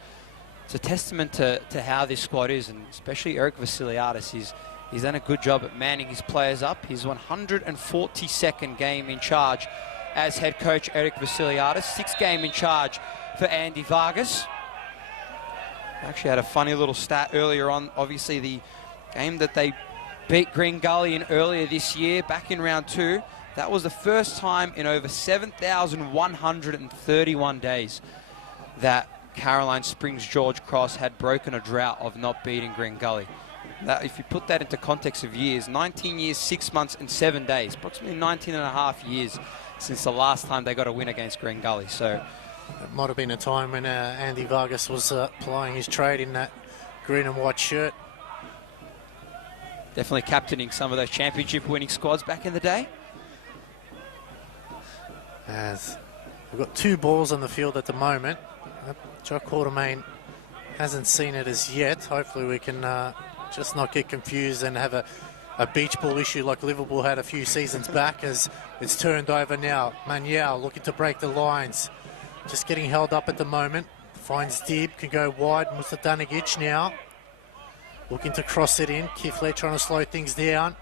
it's a testament to how this squad is, and especially Eric Vasiliadis. He's done a good job at manning his players up. His 142nd game in charge as head coach Eric Vasiliadis. 6th game in charge for Andy Vargas. Actually had a funny little stat earlier on. Obviously the game that they beat Green Gully in earlier this year, back in round 2, that was the first time in over 7,131 days that Caroline Springs George Cross had broken a drought of not beating Green Gully. That, if you put that into context of years, 19 years, 6 months and 7 days, approximately 19 and a half years since the last time they got a win against Green Gully. So it might have been a time when Andy Vargas was plying his trade in that green and white shirt. Definitely captaining some of those championship winning squads back in the day. As we've got 2 balls on the field at the moment. Jock Quartermain hasn't seen it as yet. Hopefully we can just not get confused and have a beach ball issue like Liverpool had a few seasons back, as it's turned over now. Manuel looking to break the lines. Just getting held up at the moment. Finds Dib, can go wide. Musa Danigic now looking to cross it in. Kiflet trying to slow things down.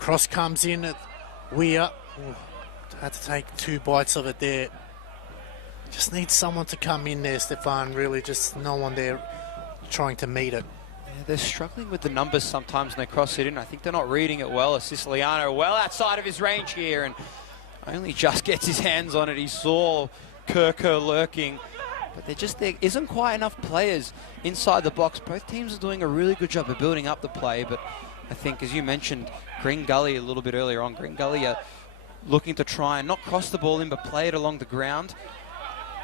Cross comes in at Weir. Had to take 2 bites of it there. Just need someone to come in there, Stefan. Really, just no one there trying to meet it. Yeah, they're struggling with the numbers sometimes when they cross it in. I think they're not reading it well. Siciliano well outside of his range here, and only just gets his hands on it. He saw Kerker lurking, but there isn't quite enough players inside the box. Both teams are doing a really good job of building up the play, but I think, as you mentioned, Green Gully a little bit earlier on, Green Gully are looking to try and not cross the ball in, but play it along the ground.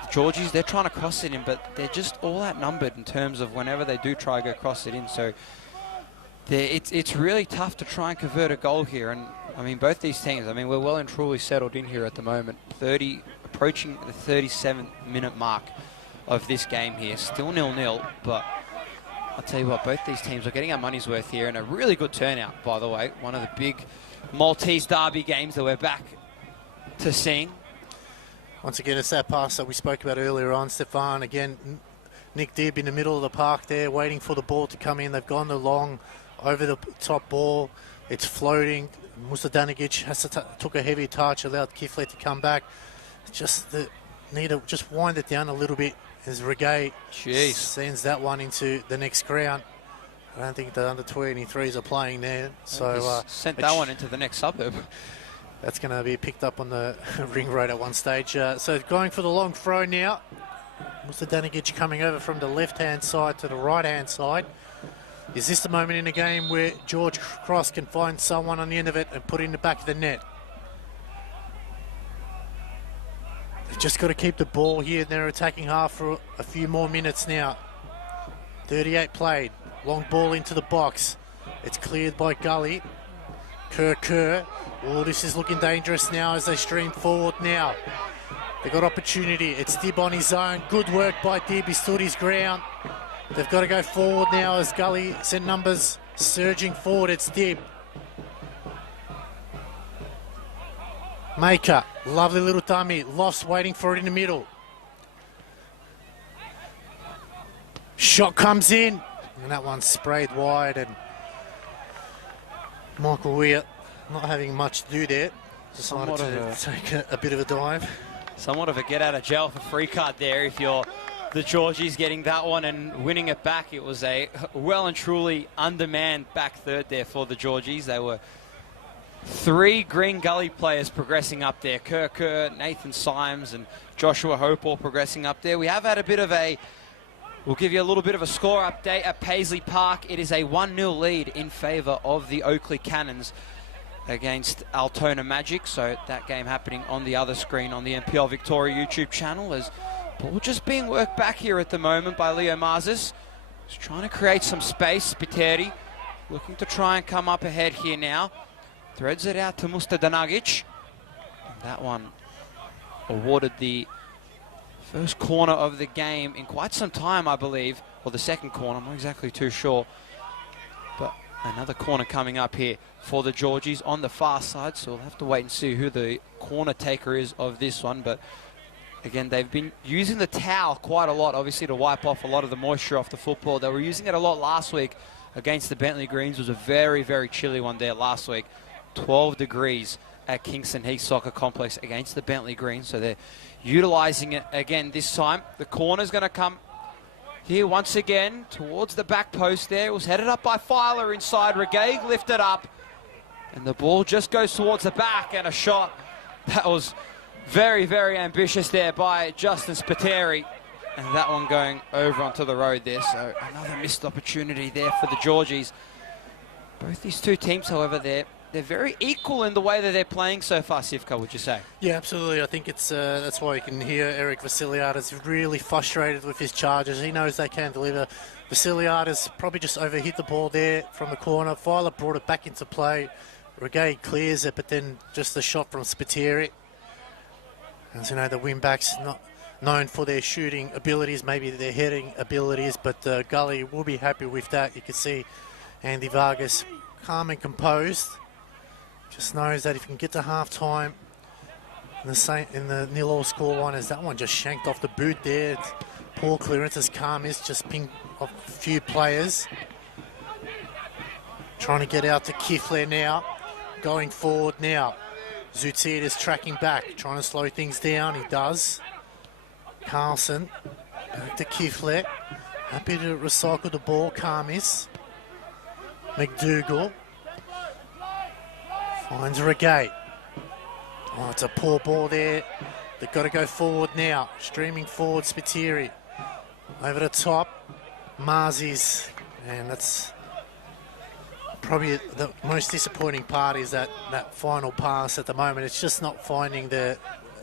The Georgies, they're trying to cross it in, but they're just all outnumbered in terms of whenever they do try to go cross it in. So it's really tough to try and convert a goal here. And I mean, both these teams, I mean, we're well and truly settled in here at the moment. Approaching the 37-minute mark of this game here. Still 0-0, but I'll tell you what, both these teams are getting our money's worth here, and a really good turnout, by the way. One of the big Maltese derby games that we're back to seeing. Once again, it's that pass that we spoke about earlier on, Stefan. Again, Nick Dib in the middle of the park there, waiting for the ball to come in. They've gone along over the top ball. It's floating. Musa Danigic took a heavy touch, allowed Kiflet to come back. Just need to just wind it down a little bit as Regay sends that one into the next ground. I don't think the under-23s are playing there. So sent that one into the next suburb. That's going to be picked up on the ring road at one stage. So going for the long throw now. Musa Danigic coming over from the left-hand side to the right-hand side. Is this the moment in the game where George Cross can find someone on the end of it and put it in the back of the net? They've just got to keep the ball here in their attacking half for a few more minutes now. 38 played. Long ball into the box. It's cleared by Gully. Kerr. Oh, this is looking dangerous now as they stream forward now. They've got opportunity. It's Dib on his own. Good work by Dib. He stood his ground. They've got to go forward now as Gully sent numbers surging forward. It's Dib. Maker, lovely little dummy. Loss waiting for it in the middle. Shot comes in, and that one's sprayed wide, and Michael Weir not having much to do there. Decided to take a bit of a dive. Somewhat of a get out of jail for free card there if you're the Georgies getting that one and winning it back. It was a well and truly undermanned back third there for the Georgies. They were 3 Green Gully players progressing up there. Kerr, Nathan Symes and Joshua Hope all progressing up there. We have had a bit of a, we'll give you a little bit of a score update at Paisley Park. It is a 1-0 lead in favour of the Oakley Cannons against Altona Magic. So that game happening on the other screen on the NPL Victoria YouTube channel, as ball just being worked back here at the moment by Leo Marzis. He's trying to create some space. Spiteri looking to try and come up ahead here now. Threads it out to Musta Danagic. That one awarded the first corner of the game in quite some time, I believe. Or the second corner, I'm not exactly too sure. But another corner coming up here for the Georgies on the far side. So we'll have to wait and see who the corner taker is of this one. But again, they've been using the towel quite a lot, obviously, to wipe off a lot of the moisture off the football. They were using it a lot last week against the Bentley Greens. It was a very, very chilly one there last week. 12 degrees at Kingston Heath Soccer Complex against the Bentley Greens. So they're utilising it again this time. The corner's going to come here once again towards the back post there. It was headed up by Filer inside. Regaig lifted up. And the ball just goes towards the back, and a shot that was very, very ambitious there by Justin Spiteri. And that one going over onto the road there. So another missed opportunity there for the Georgies. Both these two teams, however, they're very equal in the way that they're playing so far, Sivka, would you say? Yeah, absolutely. I think it's that's why you can hear Eric Vasiliadis really frustrated with his charges. He knows they can deliver. Vasiliadis probably just overhit the ball there from the corner. Filer brought it back into play. Regaig clears it, but then just the shot from Spiteri. As you know, the wing-backs not known for their shooting abilities, maybe their heading abilities, but Gully will be happy with that. You can see Andy Vargas calm and composed. Just knows that if he can get to half-time in the 0-0 score line, as that one just shanked off the boot there. Poor clearance as Karmis just pinged off a few players. Trying to get out to Kifler now. Going forward now. Zutid tracking back, trying to slow things down. He does. Carlson back to Kifler. Happy to recycle the ball. Karmis. McDougall. Finds Regaig. Oh, it's a poor ball there. They've got to go forward now. Streaming forward, Spiteri. Over the top. Marzis. And that's probably the most disappointing part, is that final pass at the moment. It's just not finding the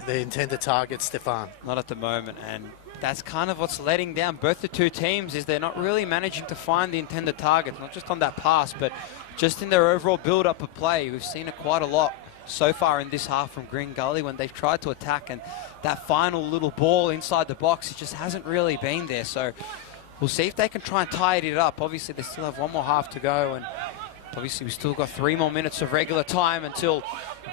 intended target, Stefan. Not at the moment, and that's kind of what's letting down both the two teams, is they're not really managing to find the intended target, not just on that pass, but just in their overall build-up of play. We've seen it quite a lot so far in this half from Green Gully when they've tried to attack, and that final little ball inside the box, it just hasn't really been there. So we'll see if they can try and tie it up. Obviously, they still have one more half to go, and obviously we've still got 3 more minutes of regular time until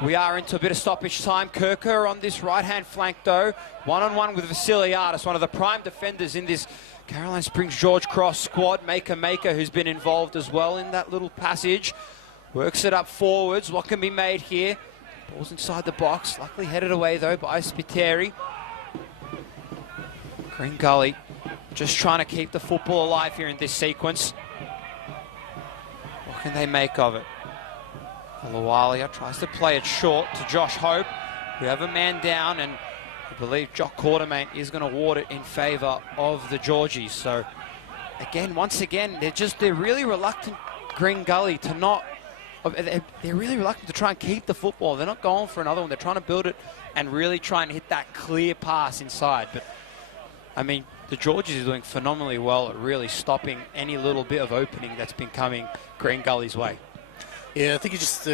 we are into a bit of stoppage time. Kirker on this right-hand flank, though. One-on-one with Vasiliadis, one of the prime defenders in this Caroline Springs George Cross squad. Maker, who's been involved as well in that little passage. Works it up forwards. What can be made here? Ball's inside the box. Luckily headed away, though, by Spiteri. Green Gully just trying to keep the football alive here in this sequence. What can they make of it? Alawalia tries to play it short to Josh Hope. We have a man down, and I believe Jock Quartermain is going to award it in favour of the Georgies. So, again, once again, they're really reluctant, Green Gully, to not... They're really reluctant to try and keep the football. They're not going for another one. They're trying to build it and really try and hit that clear pass inside. But, I mean, the Georgies are doing phenomenally well at really stopping any little bit of opening that's been coming Green Gully's way. Yeah, I think you just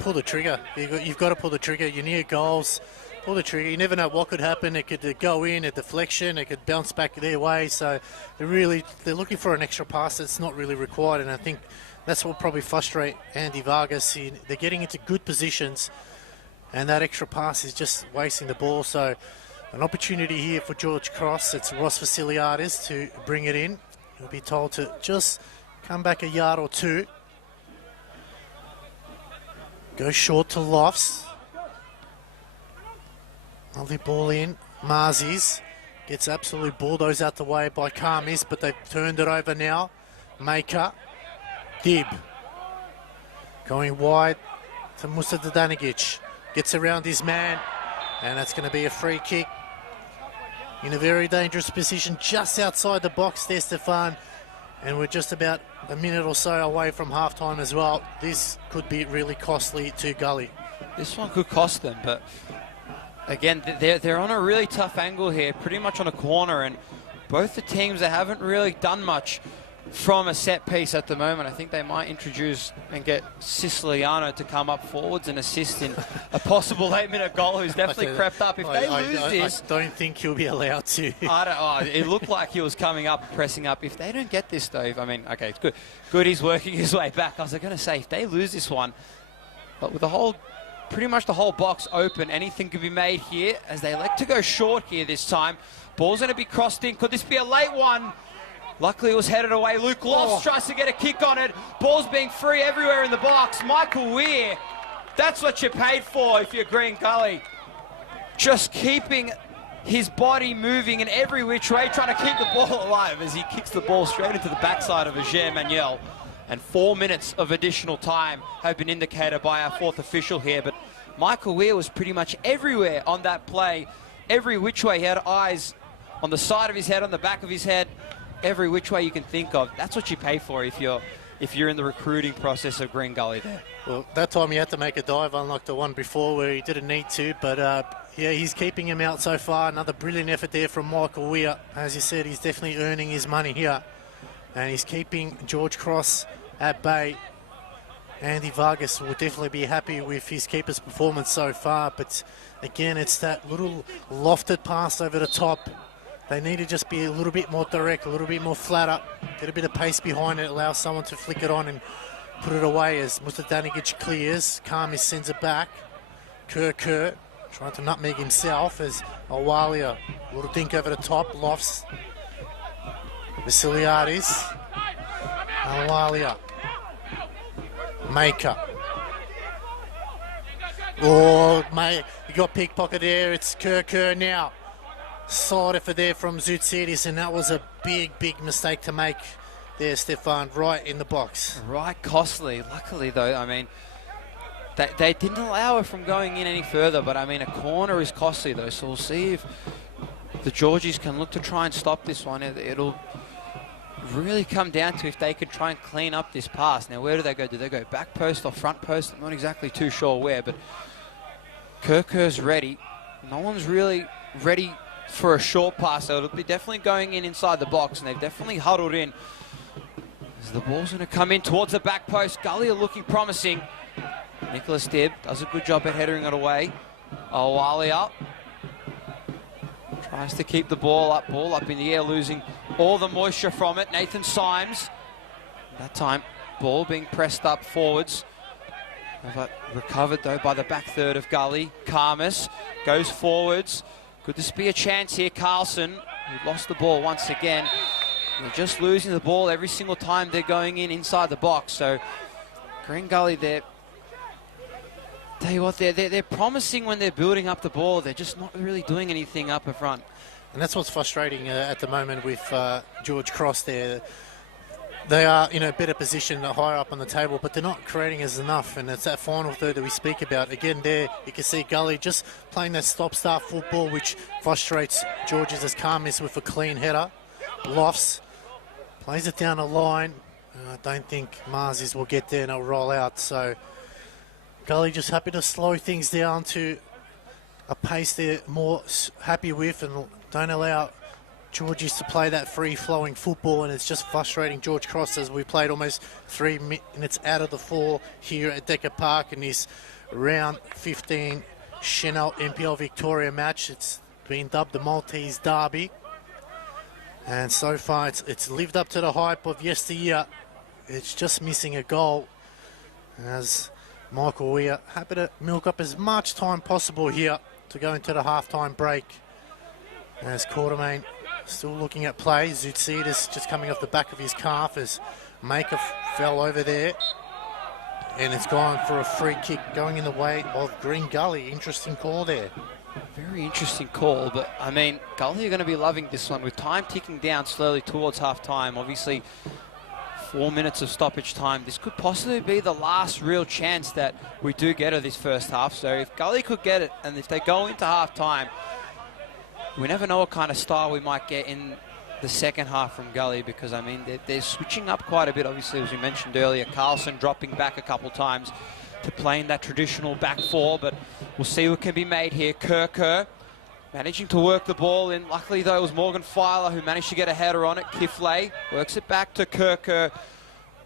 pull the trigger. You've got to pull the trigger. You need goals. pull the trigger. You never know what could happen. It could go in, a deflection. It could bounce back their way. So they're looking for an extra pass that's not really required. And I think that's what will probably frustrate Andy Vargas. They're getting into good positions, and that extra pass is just wasting the ball. So an opportunity here for George Cross. It's Ross Vasiliadis to bring it in. He'll be told to just come back a yard or two. Go short to Lofts. Lovely ball in. Marzies gets absolutely bulldozed out the way by Karmis, but they've turned it over now. Maker. Dib. Going wide to Musa Danigic. Gets around his man, and that's going to be a free kick. In a very dangerous position just outside the box there, Stefan. And we're just about a minute or so away from halftime as well. This could be really costly to Gully. This one could cost them, but again, they're on a really tough angle here, pretty much on a corner, and both the teams, they haven't really done much from a set piece at the moment. I think they might introduce and get Siciliano to come up forwards and assist in a possible 8-minute goal, who's definitely crept up. If they lose this... I don't think he'll be allowed to. It looked like he was coming up, pressing up. If they don't get this, though, I mean, okay, it's good. Good, he's working his way back. I was going to say, if they lose this one, but with pretty much the whole box open, anything could be made here, as they elect to go short here this time. Ball's going to be crossed in. Could this be a late one? Luckily, it was headed away. Luke Lofts tries to get a kick on it. Ball's being free everywhere in the box. Michael Weir, that's what you're paid for if you're Green Gully. Just keeping his body moving in every which way, trying to keep the ball alive as he kicks the ball straight into the backside of Ager Manuel. And 4 minutes of additional time have been indicated by our fourth official here. But Michael Weir was pretty much everywhere on that play. Every which way. He had eyes on the side of his head, on the back of his head. Every which way you can think of. That's what you pay for if you're in the recruiting process of Green Gully there. Well, that time he had to make a dive, unlike the one before where he didn't need to. But yeah, he's keeping him out so far. Another brilliant effort there from Michael Weir. As you said, he's definitely earning his money here. And he's keeping George Cross at bay. Andy Vargas will definitely be happy with his keeper's performance so far. But again, it's that little lofted pass over the top. They need to just be a little bit more direct, a little bit more flat up, get a bit of pace behind it, allow someone to flick it on and put it away as Mustadanigic clears. Karmis sends it back. Kerr trying to nutmeg himself as Awalia, a little dink over the top, Lofts. Vasiliadis. Awalia. Maker. Oh, mate, you got pickpocket there. It's Kerr now. Solid effort there from Zoutsidis, and that was a big mistake to make there, Stefan, right in the box. Right, costly. Luckily, though, I mean, they didn't allow it from going in any further, but I mean, a corner is costly, though, so we'll see if the Georgies can look to try and stop this one. It'll really come down to if they can try and clean up this pass. Now, where do they go? Do they go back post or front post? I'm not exactly too sure where, but Kerr's ready. No one's really ready for a short pass, so it'll be definitely going in inside the box, and they've definitely huddled in. As the ball's going to come in towards the back post. Gully are looking promising. Nicholas Dibb does a good job at headering it away. Awalia tries to keep the ball up in the air, losing all the moisture from it. Nathan Symes, that time, ball being pressed up forwards. But recovered, though, by the back third of Gully. Karmis goes forwards. Could this be a chance here? Carlson, who lost the ball once again. They're just losing the ball every single time they're going in inside the box. So Green Gully, tell you what, they're promising when they're building up the ball. They're just not really doing anything up in front. And that's what's frustrating at the moment with George Cross there. They are in a better position higher up on the table, but they're not creating as enough. And it's that final third that we speak about. Again, there you can see Gully just playing that stop-start football, which frustrates Georges as Karmis with a clean header. Lofts plays it down the line. I don't think Marzies will get there and it'll roll out. So Gully just happy to slow things down to a pace they're more happy with and don't allow George to play that free-flowing football, and it's just frustrating George Cross as we played almost 3 minutes out of the 4 here at Decker Park in this round 15 Chanel NPL Victoria match. It's been dubbed the Maltese Derby. And so far it's lived up to the hype of yesteryear. It's just missing a goal, as Michael Weir happy to milk up as much time possible here to go into the half-time break. As Quartermain still looking at play. Zoutsidis just coming off the back of his calf as Maker fell over there. And it's gone for a free kick going in the way of Green Gully. Interesting call there. Very interesting call, but I mean, Gully are going to be loving this one with time ticking down slowly towards half-time. Obviously, 4 minutes of stoppage time. This could possibly be the last real chance that we do get of this first half. So if Gully could get it, and if they go into half-time, we never know what kind of style we might get in the second half from Gully, because, I mean, they're switching up quite a bit. Obviously, as we mentioned earlier, Carlson dropping back a couple times to playing that traditional back four, but we'll see what can be made here. Kerr managing to work the ball in. Luckily, though, it was Morgan Filer who managed to get a header on it. Kiflay works it back to Kerr,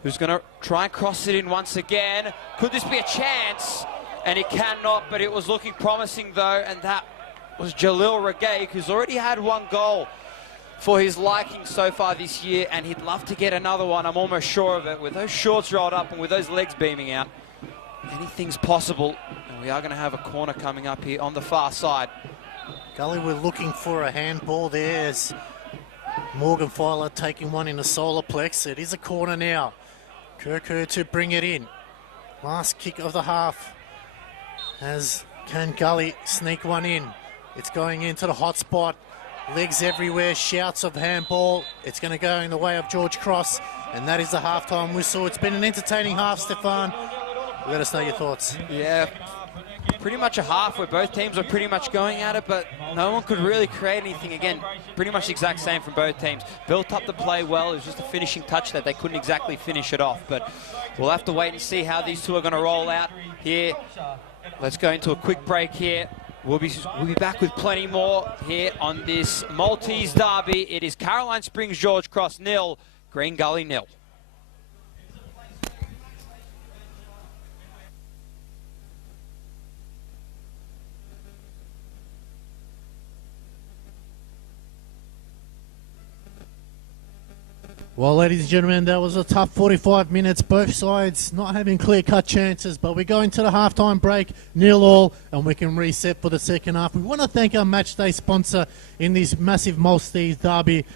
who's going to try and cross it in once again. Could this be a chance? And it cannot, but it was looking promising, though, and that was Jalil Regaik, who's already had one goal for his liking so far this year, and he'd love to get another one. I'm almost sure of it. With those shorts rolled up and with those legs beaming out, anything's possible. And we are going to have a corner coming up here on the far side. Gully were looking for a handball there as Morgan Filer taking one in the solar plex. It is a corner now. Kerr to bring it in. Last kick of the half. Can Gully sneak one in? It's going into the hot spot. Legs everywhere, shouts of handball. It's going to go in the way of George Cross, and that is the halftime whistle. It's been an entertaining half, Stefan. Let us know your thoughts. Yeah, pretty much a half where both teams are pretty much going at it, but no one could really create anything. Again, pretty much the exact same from both teams. Built up the play well. It was just a finishing touch that they couldn't exactly finish it off, but we'll have to wait and see how these two are going to roll out here. Let's go into a quick break here. We'll be back with plenty more here on this Maltese Derby. It is Caroline Springs George Cross 0, Green Gully 0. Well, ladies and gentlemen, that was a tough 45 minutes. Both sides not having clear-cut chances, but we go into the halftime break, 0-0, and we can reset for the second half. We want to thank our matchday sponsor in this massive Maltese Derby.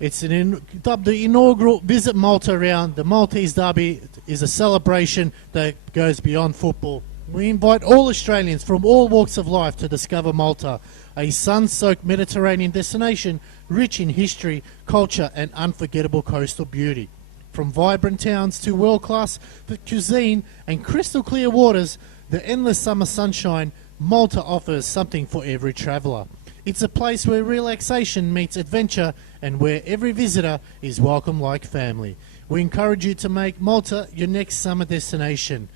It's dubbed the inaugural Visit Malta round. The Maltese Derby is a celebration that goes beyond football. We invite all Australians from all walks of life to discover Malta, a sun-soaked Mediterranean destination rich in history, culture and unforgettable coastal beauty. From vibrant towns to world-class cuisine and crystal clear waters, the endless summer sunshine, Malta offers something for every traveller. It's a place where relaxation meets adventure and where every visitor is welcome like family. We encourage you to make Malta your next summer destination.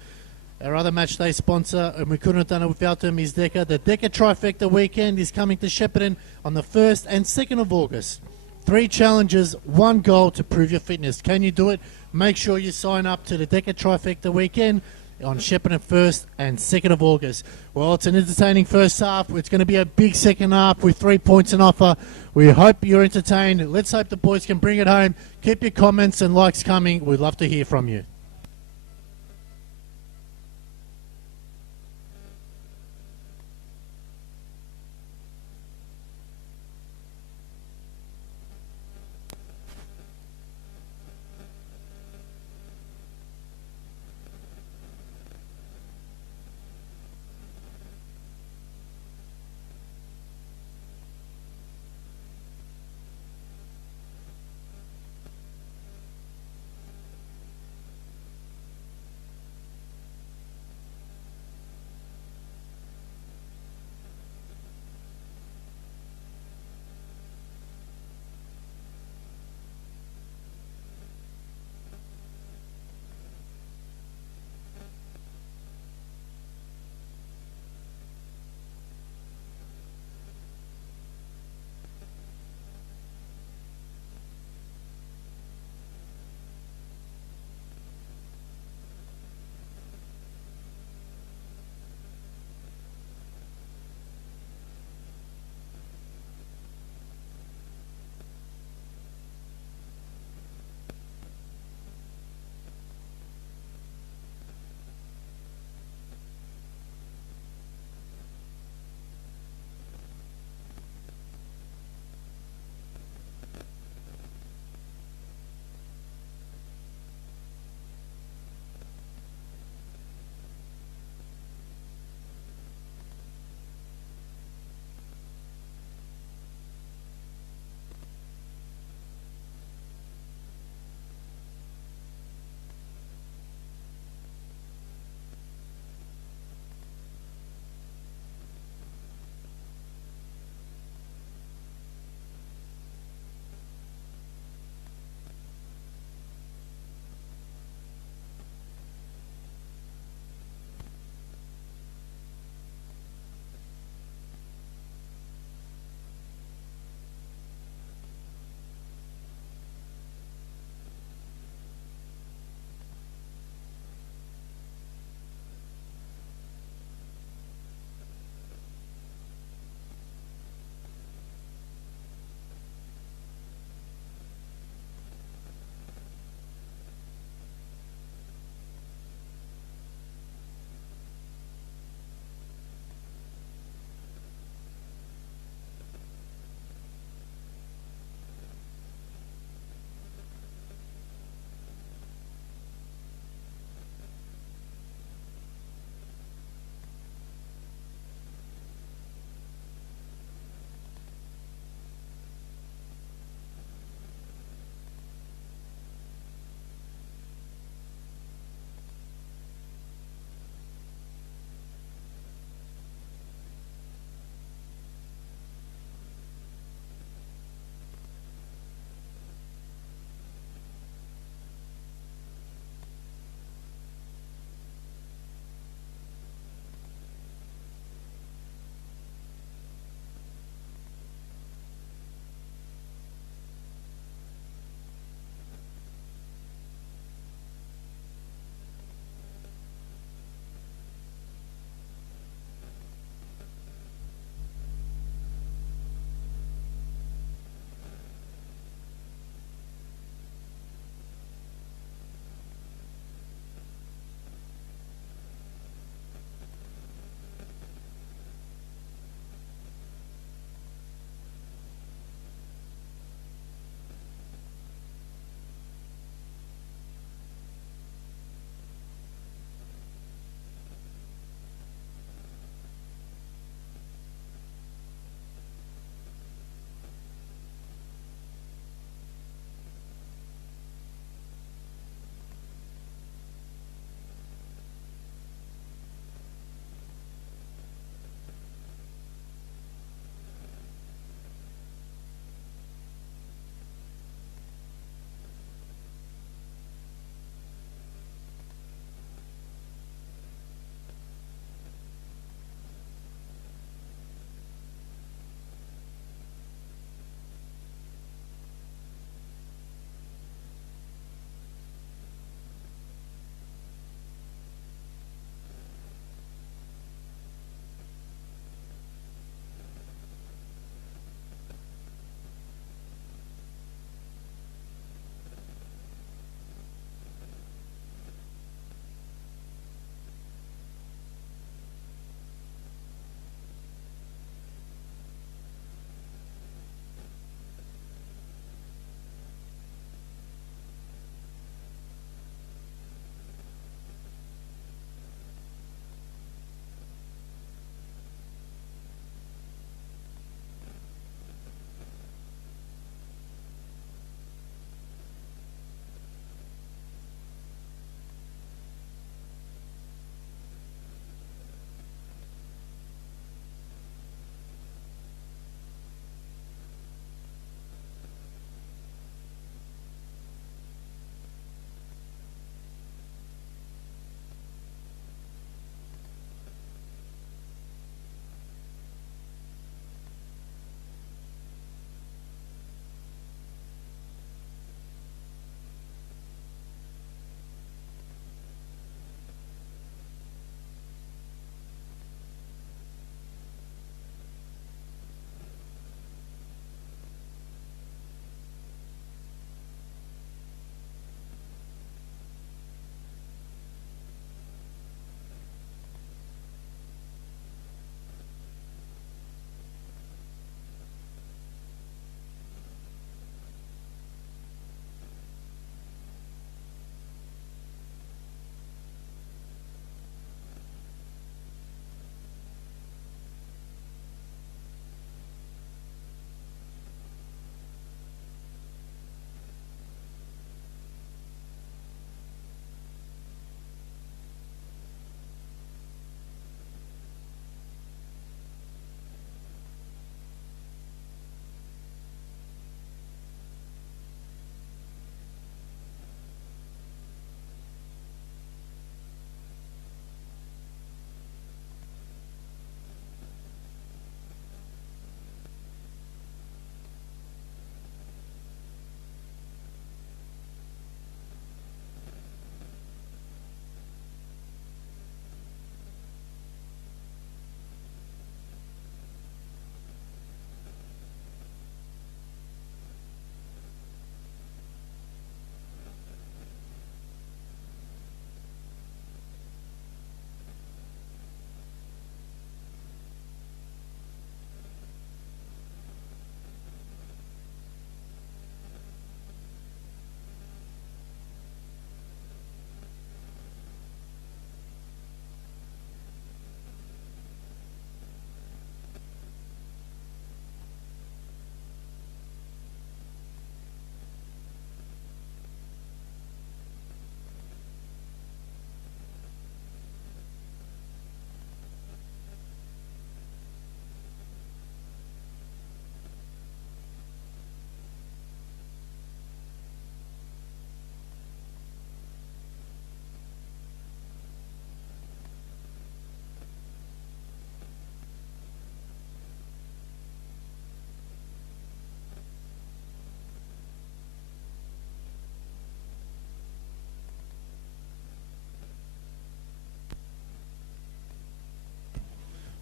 Our other matchday sponsor, and we couldn't have done it without them, is Decca. The Decca Trifecta weekend is coming to Shepparton on the 1st and 2nd of August. 3 challenges, 1 goal to prove your fitness. Can you do it? Make sure you sign up to the Decca Trifecta weekend on Shepparton 1st and 2nd of August. Well, it's an entertaining first half. It's going to be a big second half with 3 points in offer. We hope you're entertained. Let's hope the boys can bring it home. Keep your comments and likes coming. We'd love to hear from you.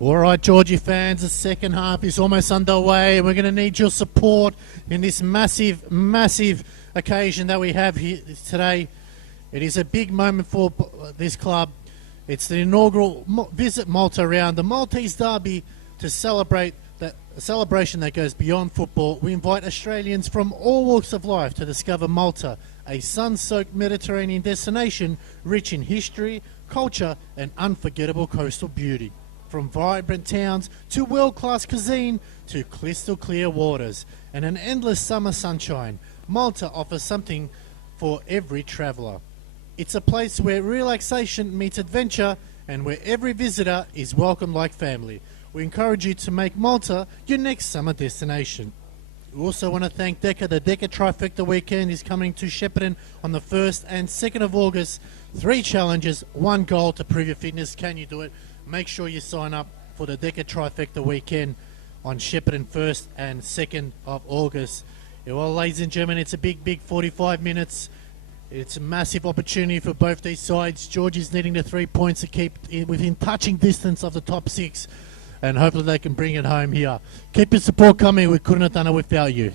All right, Georgie fans, the second half is almost underway. We're going to need your support in this massive, massive occasion that we have here today. It is a big moment for this club. It's the inaugural Visit Malta round, the Maltese Derby, to celebrate a celebration that goes beyond football. We invite Australians from all walks of life to discover Malta, a sun-soaked Mediterranean destination rich in history, culture, and unforgettable coastal beauty. From vibrant towns to world-class cuisine to crystal-clear waters and an endless summer sunshine, Malta offers something for every traveller. It's a place where relaxation meets adventure and where every visitor is welcomed like family. We encourage you to make Malta your next summer destination. We also want to thank Decca. The Decca Trifecta Weekend is coming to Shepparton on the 1st and 2nd of August. 3 challenges, 1 goal to prove your fitness. Can you do it? Make sure you sign up for the Decca Trifecta Weekend on Shepparton 1st and 2nd of August. Well, ladies and gentlemen, it's a big 45 minutes. It's a massive opportunity for both these sides. Georgie's needing the 3 points to keep within touching distance of the top 6, and hopefully they can bring it home here. Keep your support coming. We couldn't have done it without you.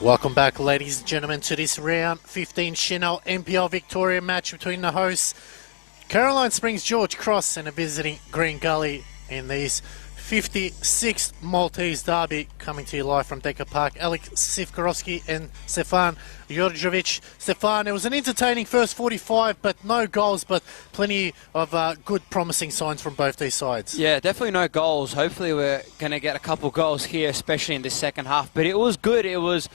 Welcome back, ladies and gentlemen, to this round 15 Chanel NPL Victoria match between the hosts Caroline Springs George Cross and a visiting Green Gully in these 56th Maltese Derby, coming to you live from Decker Park. Alex Sivkorowski and Stefan Jurjovic. Stefan, it was an entertaining first 45, but no goals, but plenty of good promising signs from both these sides. Yeah, definitely no goals. Hopefully we're going to get a couple goals here, especially in this second half. But it was good. It was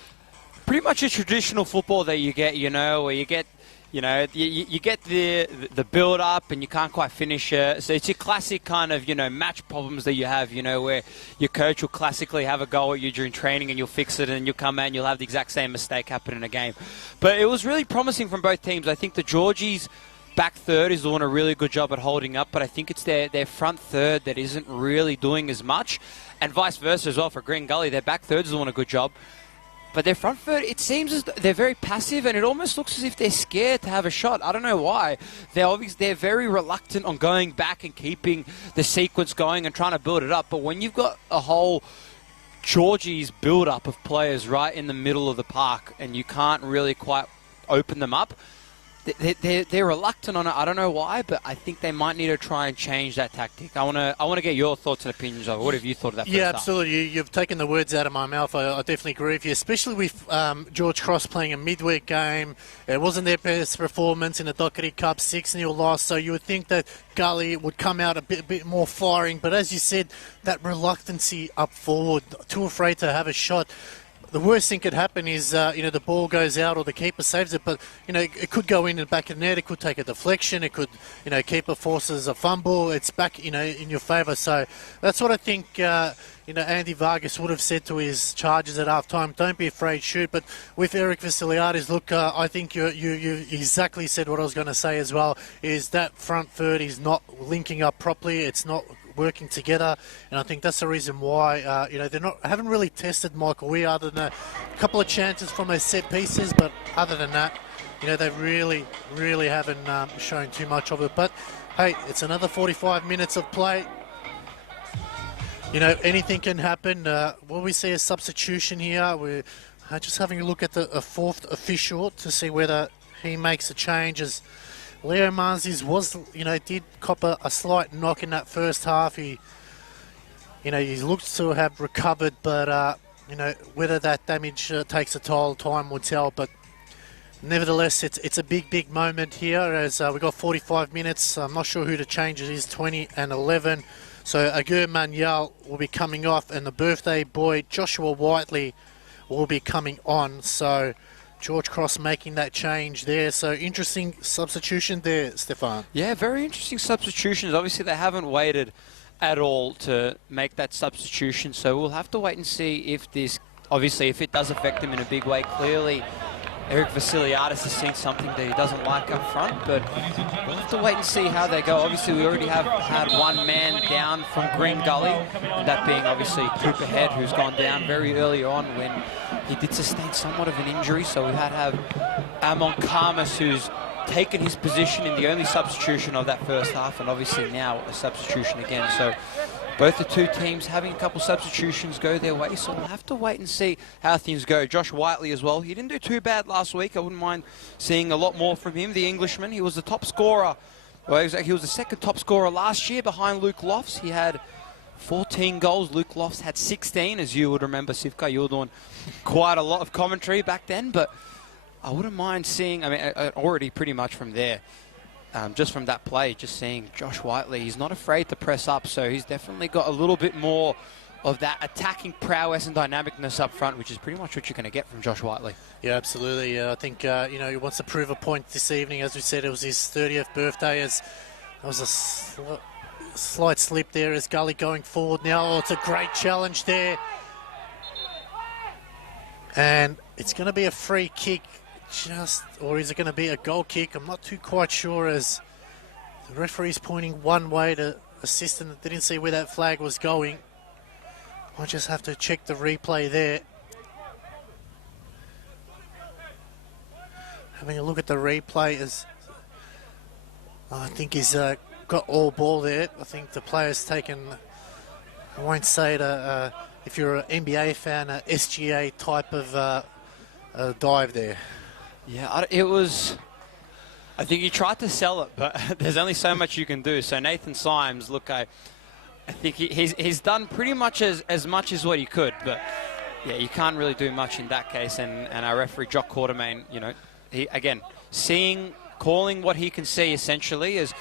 pretty much a traditional football that you get, where you get, you get the build up and you can't quite finish it. So it's your classic kind of, match problems that you have, where your coach will classically have a go at you during training and you'll fix it and you'll come out and you'll have the exact same mistake happen in a game. But it was really promising from both teams. I think the Georgies back third is doing a really good job at holding up, but I think it's their front third that isn't really doing as much, and vice versa as well for Green Gully. Their back third is doing a good job. But their front third, it seems as they're very passive, and it almost looks as if they're scared to have a shot. I don't know why. They're very reluctant on going back and keeping the sequence going and trying to build it up. But when you've got a whole Georgie's build-up of players right in the middle of the park, and you can't really quite open them up, they're reluctant on it. I don't know why, but I think they might need to try and change that tactic. I want to get your thoughts and opinions of it. What have you thought of that? Yeah, absolutely. You've taken the words out of my mouth. I definitely agree with you, especially with George Cross playing a midweek game. It wasn't their best performance in the Dockery Cup, 6-0 loss. So you would think that Gully would come out a bit more firing. But as you said, that reluctancy up forward, too afraid to have a shot. The worst thing could happen is, the ball goes out or the keeper saves it, but, it could go in the back of the net, it could take a deflection, it could, keeper forces a fumble, it's back, in your favour. So that's what I think, Andy Vargas would have said to his charges at half-time. Don't be afraid, shoot. But with Eric Vassiliadis, look, I think you exactly said what I was going to say as well, is that front third is not linking up properly, it's not working together, and I think that's the reason why haven't really tested Michael Weir other than a couple of chances from those set pieces, but other than that, they really haven't shown too much of it. But hey, it's another 45 minutes of play. Anything can happen. Will we see a substitution here? We're just having a look at a fourth official to see whether he makes a change as Leo Manzi's was, did cop a slight knock in that first half. He looks to have recovered, but, whether that damage takes a toll, time will tell. But nevertheless, it's a big moment here as we've got 45 minutes. I'm not sure who to change. It is 20 and 11. So Agur Manuel will be coming off, and the birthday boy, Joshua Whiteley, will be coming on. So George Cross making that change there. So interesting substitution there, Stefan. Yeah, very interesting substitutions. Obviously, they haven't waited at all to make that substitution. So we'll have to wait and see if this, obviously, if it does affect him in a big way. Clearly, Eric Vasiliadis has seen something that he doesn't like up front, but we'll have to wait and see how they go. Obviously, we already have had one man down from Green Gully, and that being obviously Cooper Head, who's gone down very early on when he did sustain somewhat of an injury. So we've had to have Amon Karmas, who's taken his position in the only substitution of that first half, and obviously now a substitution again. So both the two teams having a couple substitutions go their way, so we'll have to wait and see how things go. Josh Whiteley as well. He didn't do too bad last week. I wouldn't mind seeing a lot more from him, the Englishman. He was the top scorer. Well, he was the second top scorer last year behind Luke Lofts. He had 14 goals. Luke Lofts had 16, as you would remember, Sivka. You were doing quite a lot of commentary back then, but I wouldn't mind seeing, already pretty much from there. Just from that play, just seeing Josh Whiteley, he's not afraid to press up, so he's definitely got a little bit more of that attacking prowess and dynamicness up front, which is pretty much what you're going to get from Josh Whiteley. Yeah, absolutely. I think, he wants to prove a point this evening. As we said, it was his 30th birthday. As there was a slight slip there as Gully going forward now. Oh, it's a great challenge there. And it's going to be a free kick. Or is it going to be a goal kick? I'm not too quite sure, as the referee's pointing one way to assistant. Didn't see where that flag was going. I'll just have to check the replay there. Having a look at the replay, as I think he's got all ball there. I think the player's taken, I won't say it, if you're an NBA fan, a SGA type of dive there. Yeah, it was, I think he tried to sell it, but there's only so much you can do. So Nathan Symes, look, I think he's done pretty much as much as what he could, but yeah, you can't really do much in that case. And our referee, Jock Quartermain, he, again, calling what he can see essentially, is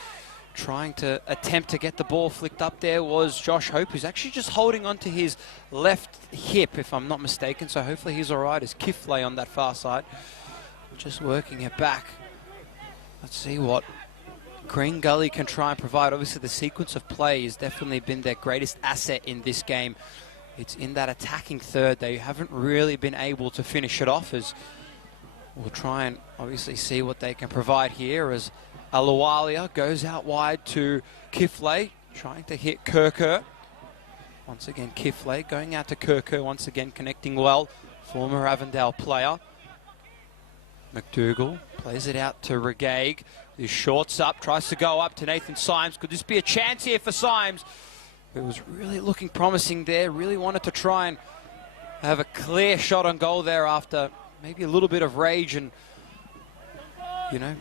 trying to attempt to get the ball flicked up there was Josh Hope, who's actually just holding onto his left hip, if I'm not mistaken. So hopefully he's all right, as Kiflay on that far side. Just working it back. Let's see what Green Gully can try and provide. Obviously, the sequence of play has definitely been their greatest asset in this game. It's in that attacking third. They haven't really been able to finish it off, as we'll try and obviously see what they can provide here, as Aluwalia goes out wide to Kiflay, trying to hit Kirker. Once again, Kiflay going out to Kirker, once again connecting well. Former Avondale player. McDougall plays it out to Regaig. His shorts up, tries to go up to Nathan Symes. Could this be a chance here for Symes? It was really looking promising there. Really wanted to try and have a clear shot on goal there after maybe a little bit of rage and,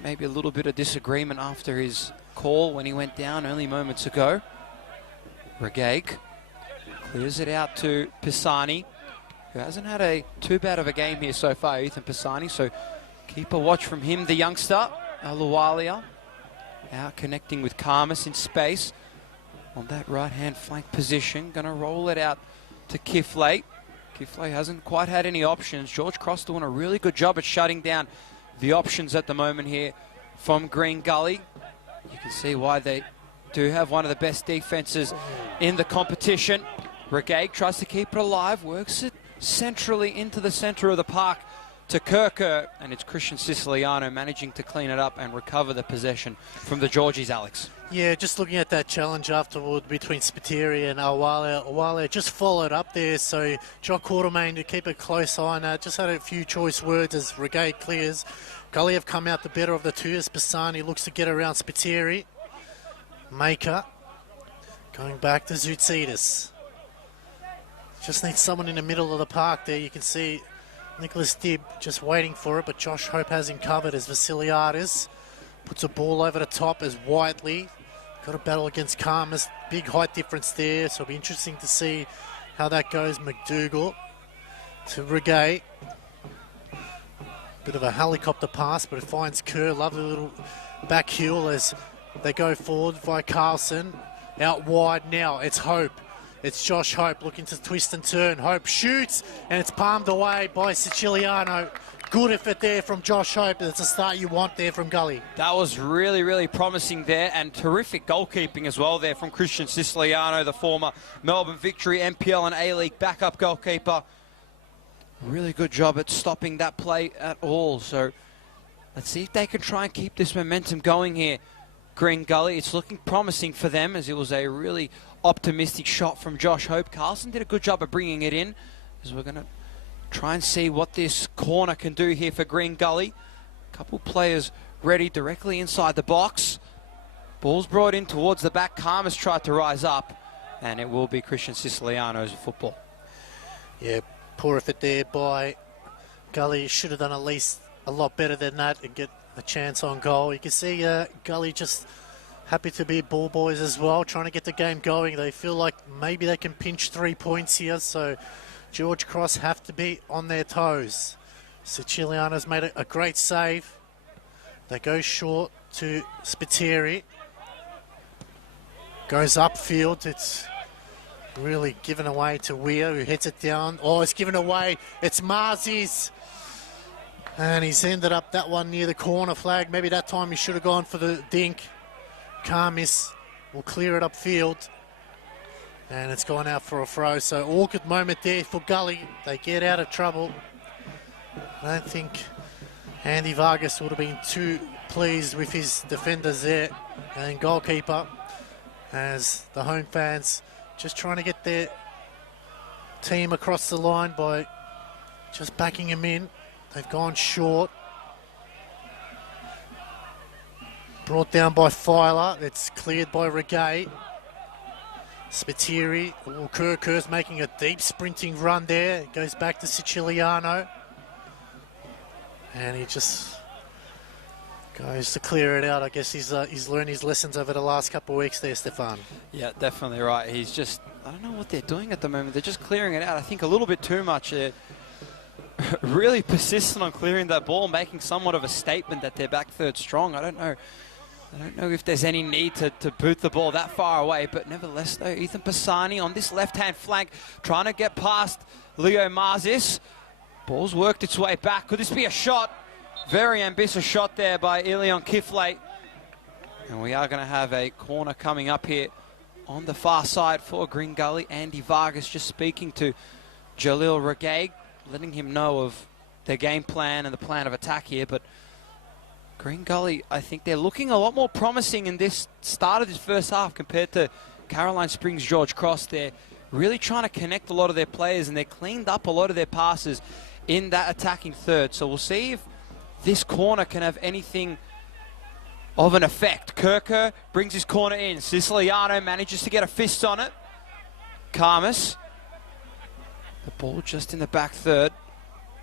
maybe a little bit of disagreement after his call when he went down only moments ago. Regaig clears it out to Pisani, who hasn't had too bad of a game here so far, Ethan Pisani. So keep a watch from him, the youngster. Aluwalia out connecting with Karmas in space on that right-hand flank position. Going to roll it out to Kiflay. Kiflay hasn't quite had any options. George Cross doing a really good job at shutting down the options at the moment here from Green Gully. You can see why they do have one of the best defenses in the competition. Regaig tries to keep it alive, works it centrally into the center of the park to Kirker, and it's Christian Siciliano managing to clean it up and recover the possession from the Georgies, Alex. Yeah, just looking at that challenge afterward between Spiteri and Aluwalia just followed up there, so Jock Quartermain to keep a close eye on that. Just had a few choice words as Regaig clears. Gully have come out the better of the two as Pisani looks to get around Spiteri. Maker going back to Zoutsidis. Just needs someone in the middle of the park there. You can see Nicholas Dibb just waiting for it, but Josh Hope has him covered as Vasiliadis Puts a ball over the top as Whiteley. Got a battle against Karmas. Big height difference there, so it'll be interesting to see how that goes. McDougall to Regay. Bit of a helicopter pass, but it finds Kerr. Lovely little back heel as they go forward via Carlson. Out wide now, it's Hope. It's Josh Hope looking to twist and turn. Hope shoots, and it's palmed away by Siciliano. Good effort there from Josh Hope. That's a start you want there from Gully. That was really, really promising there, and terrific goalkeeping as well there from Christian Siciliano, the former Melbourne Victory, NPL and A-League backup goalkeeper. Really good job at stopping that play at all. So let's see if they can try and keep this momentum going here. Green Gully, it's looking promising for them as it was a really optimistic shot from Josh Hope. Carlson did a good job of bringing it in, as we're going to try and see what this corner can do here for Green Gully. Couple players ready directly inside the box. Ball's brought in towards the back. Karmas tried to rise up, and it will be Christian Siciliano's football. Yeah, poor effort there by Gully. Should have done at least a lot better than that and get a chance on goal. You can see Gully just happy to be ball boys as well, trying to get the game going. They feel like maybe they can pinch 3 points here, so George Cross have to be on their toes. Siciliano's made a great save. They go short to Spiteri. Goes upfield. It's really given away to Weir, who hits it down. Oh, it's given away. It's Marzi's. And he's ended up that one near the corner flag. Maybe that time he should have gone for the dink. Karmis will clear it upfield. And it's gone out for a throw. So awkward moment there for Gully. They get out of trouble. I don't think Andy Vargas would have been too pleased with his defenders there and goalkeeper, as the home fans just trying to get their team across the line by just backing him in. They've gone short. Brought down by Filer. It's cleared by Regay. Spiteri. Kerr's making a deep sprinting run there. It goes back to Siciliano. And he just goes to clear it out. I guess he's learned his lessons over the last couple of weeks there, Stefan. Yeah, definitely right. He's just, I don't know what they're doing at the moment. They're just clearing it out. I think a little bit too much. They're really persistent on clearing that ball, making somewhat of a statement that they're back third strong. I don't know if there's any need to boot the ball that far away, but nevertheless, though, Ethan Pisani on this left-hand flank, trying to get past Leo Marzis. Ball's worked its way back. Could this be a shot? Very ambitious shot there by Ilion Kiflate. And we are going to have a corner coming up here on the far side for Green Gully. Andy Vargas just speaking to Jalil Regay, letting him know of their game plan and the plan of attack here. But Green Gully, I think they're looking a lot more promising in this start of this first half compared to Caroline Springs George Cross. They're really trying to connect a lot of their players, and they cleaned up a lot of their passes in that attacking third. So we'll see if this corner can have anything of an effect. Kerr brings his corner in. Siciliano manages to get a fist on it. Karmas. The ball just in the back third.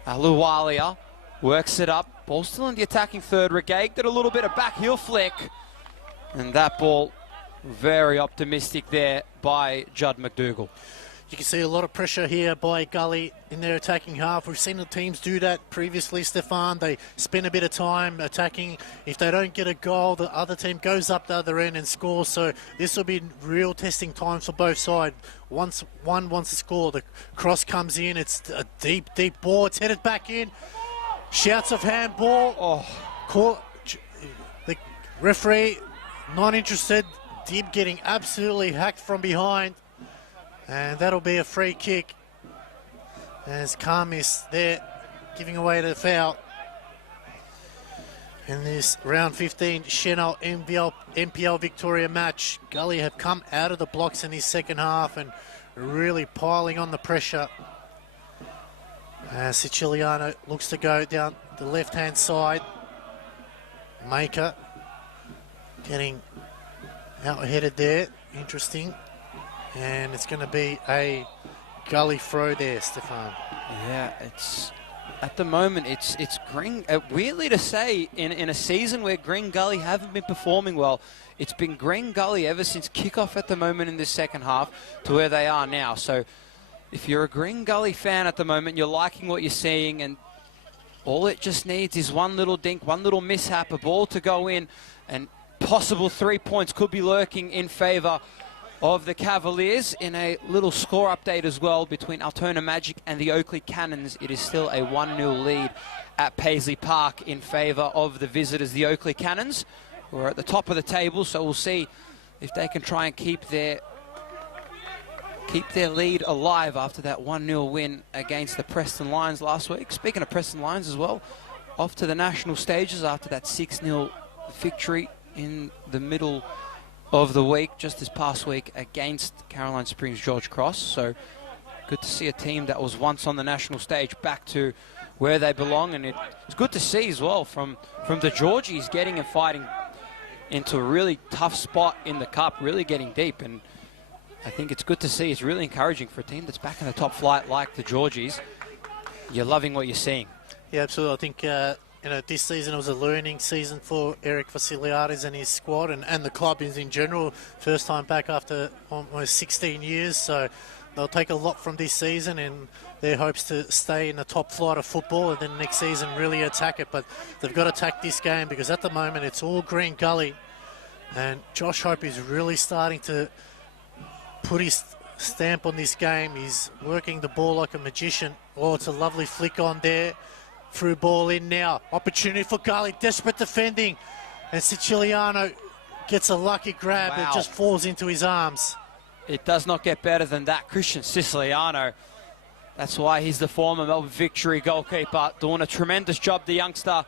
Aluwalia works it up. Ball still in the attacking third. Regay did a little bit of back heel flick. And that ball, very optimistic there by Judd McDougall. You can see a lot of pressure here by Gully in their attacking half. We've seen the teams do that previously, Stefan. They spend a bit of time attacking. If they don't get a goal, the other team goes up the other end and scores. So this will be real testing times for both sides. Once one wants to score, the cross comes in. It's a deep, deep ball. It's headed back in. Shouts of handball. The referee not interested. Dib getting absolutely hacked from behind. And that'll be a free kick as Karmis there giving away the foul. In this round 15 Chanel NPL Victoria match, Gully have come out of the blocks in his second half and really piling on the pressure. Siciliano looks to go down the left-hand side. Maker getting out-headed there. Interesting. And it's going to be a Gully throw there, Stefan. Yeah, it's at the moment, it's Green. Weirdly to say, in a season where Green Gully haven't been performing well, it's been Green Gully ever since kickoff at the moment in this second half to where they are now. So if you're a Green Gully fan at the moment, you're liking what you're seeing, and all it just needs is one little dink, one little mishap, a ball to go in, and possible 3 points could be lurking in favour of the Cavaliers. In a little score update as well between Altona Magic and the Oakley Cannons, it is still a 1-0 lead at Paisley Park in favour of the visitors, the Oakley Cannons, who are at the top of the table. So we'll see if they can try and keep their lead alive after that 1-0 win against the Preston Lions last week. Speaking of Preston Lions as well, off to the national stages after that 6-0 victory in the middle of the week, just this past week, against Caroline Springs George Cross. So good to see a team that was once on the national stage back to where they belong, and it's good to see as well from the Georgies getting and fighting into a really tough spot in the cup, really getting deep. And I think it's good to see. It's really encouraging for a team that's back in the top flight like the Georgies. You're loving what you're seeing. Yeah, absolutely. I think this season was a learning season for Eric Vasiliadis and his squad, and the club is in general. First time back after almost 16 years, so they'll take a lot from this season, and their hopes to stay in the top flight of football and then next season really attack it. But they've got to attack this game, because at the moment it's all Green Gully, and Josh Hope is really starting to put his stamp on this game. He's working the ball like a magician. Oh, it's a lovely flick on there. Through ball in now. Opportunity for Gully. Desperate defending. And Siciliano gets a lucky grab. Wow. It just falls into his arms. It does not get better than that. Christian Siciliano. That's why he's the former Melbourne Victory goalkeeper. Doing a tremendous job, the youngster.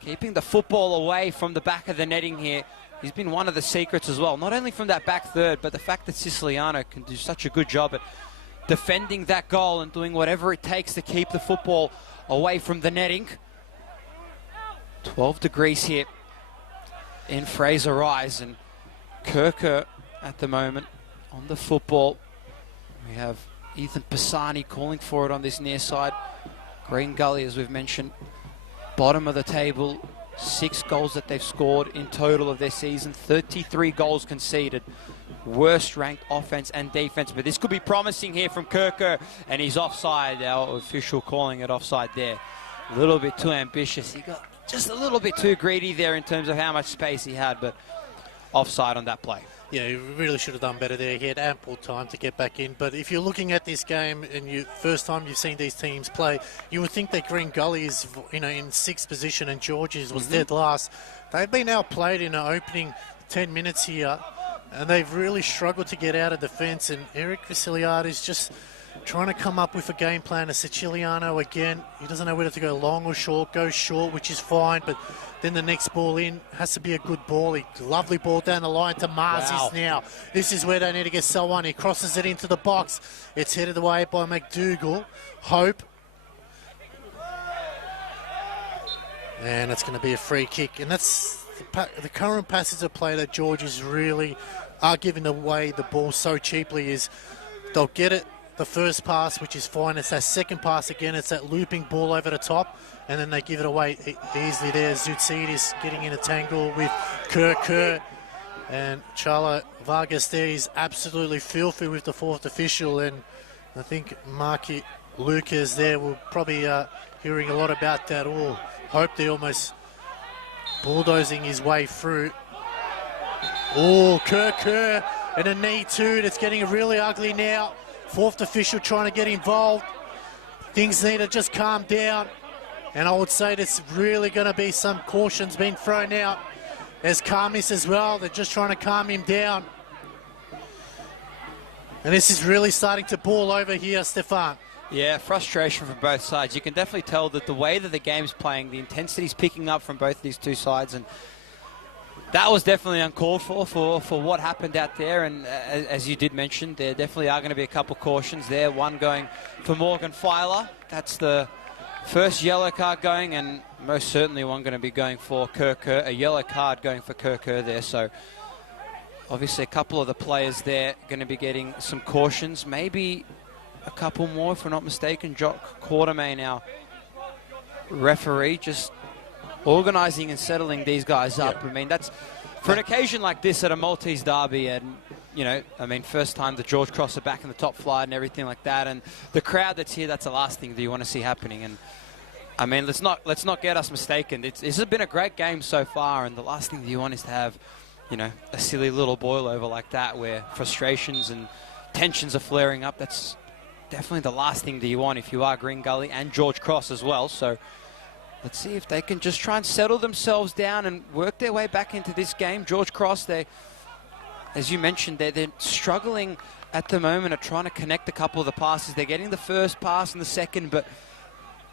Keeping the football away from the back of the netting here. He's been one of the secrets as well. Not only from that back third, but the fact that Siciliano can do such a good job at defending that goal and doing whatever it takes to keep the football away from the netting. 12 degrees here in Fraser Rise, and Kirker at the moment on the football. We have Ethan Pisani calling for it on this near side. Green Gully, as we've mentioned, bottom of the table. 6 goals that they've scored in total of their season. 33 goals conceded. Worst ranked offense and defense, but this could be promising here from Kirker, and he's offside. Our official calling it offside there. A little bit too ambitious. He got just a little bit too greedy there in terms of how much space he had, but offside on that play. Yeah, he really should have done better there. He had ample time to get back in. But if you're looking at this game and first time you've seen these teams play, you would think that Green Gully is in 6th position and Georges was dead last. They've been outplayed in the opening 10 minutes here, and they've really struggled to get out of defence. And Eric Vasiliadis is just trying to come up with a game plan. A Siciliano again, he doesn't know whether to go long or short. Goes short, which is fine, but then the next ball in has to be a good ball. Lovely ball down the line to Marzies now. This is where they need to get someone. He crosses it into the box. It's headed away by McDougall. Hope. And it's going to be a free kick. And that's the current passage of play that Georges really are giving away the ball so cheaply. Is they'll get it the first pass, which is fine. It's that second pass again. It's that looping ball over the top, and then they give it away easily there. Zoutsidis getting in a tangle with Kerr, and Charlo Vargas there is absolutely filthy with the 4th official, and I think Marky Lucas there will probably hearing a lot about that. Oh, Hope they're almost bulldozing his way through. Oh, Kerr and a knee too. It's getting really ugly now. 4th official trying to get involved. Things need to just calm down. And I would say there's really going to be some cautions being thrown out. There's Karmis as well. They're just trying to calm him down. And this is really starting to boil over here, Stefan. Yeah, frustration from both sides. You can definitely tell that the way that the game's playing, the intensity's picking up from both these two sides, and that was definitely uncalled for what happened out there. And as you did mention, there definitely are going to be a couple cautions there. One going for Morgan Filer. That's the first yellow card going, and most certainly one going to be going for Kerr. A yellow card going for Kerr there. So obviously a couple of the players there going to be getting some cautions. Maybe a couple more, if we're not mistaken. Jock Quartermain, our referee just organising and settling these guys up. I mean, that's for an occasion like this at a Maltese derby, and you know, I mean, first time the George Cross are back in the top flight and everything like that, and the crowd that's here, that's the last thing that you want to see happening. And I mean, let's not get us mistaken. This has been a great game so far, and the last thing that you want is to have, you know, a silly little boil over like that where frustrations and tensions are flaring up. That's definitely the last thing that you want if you are Green Gully and George Cross as well. So let's see if they can just try and settle themselves down and work their way back into this game. George Cross, they, as you mentioned, they're struggling at the moment at trying to connect a couple of the passes. They're getting the first pass and the second, but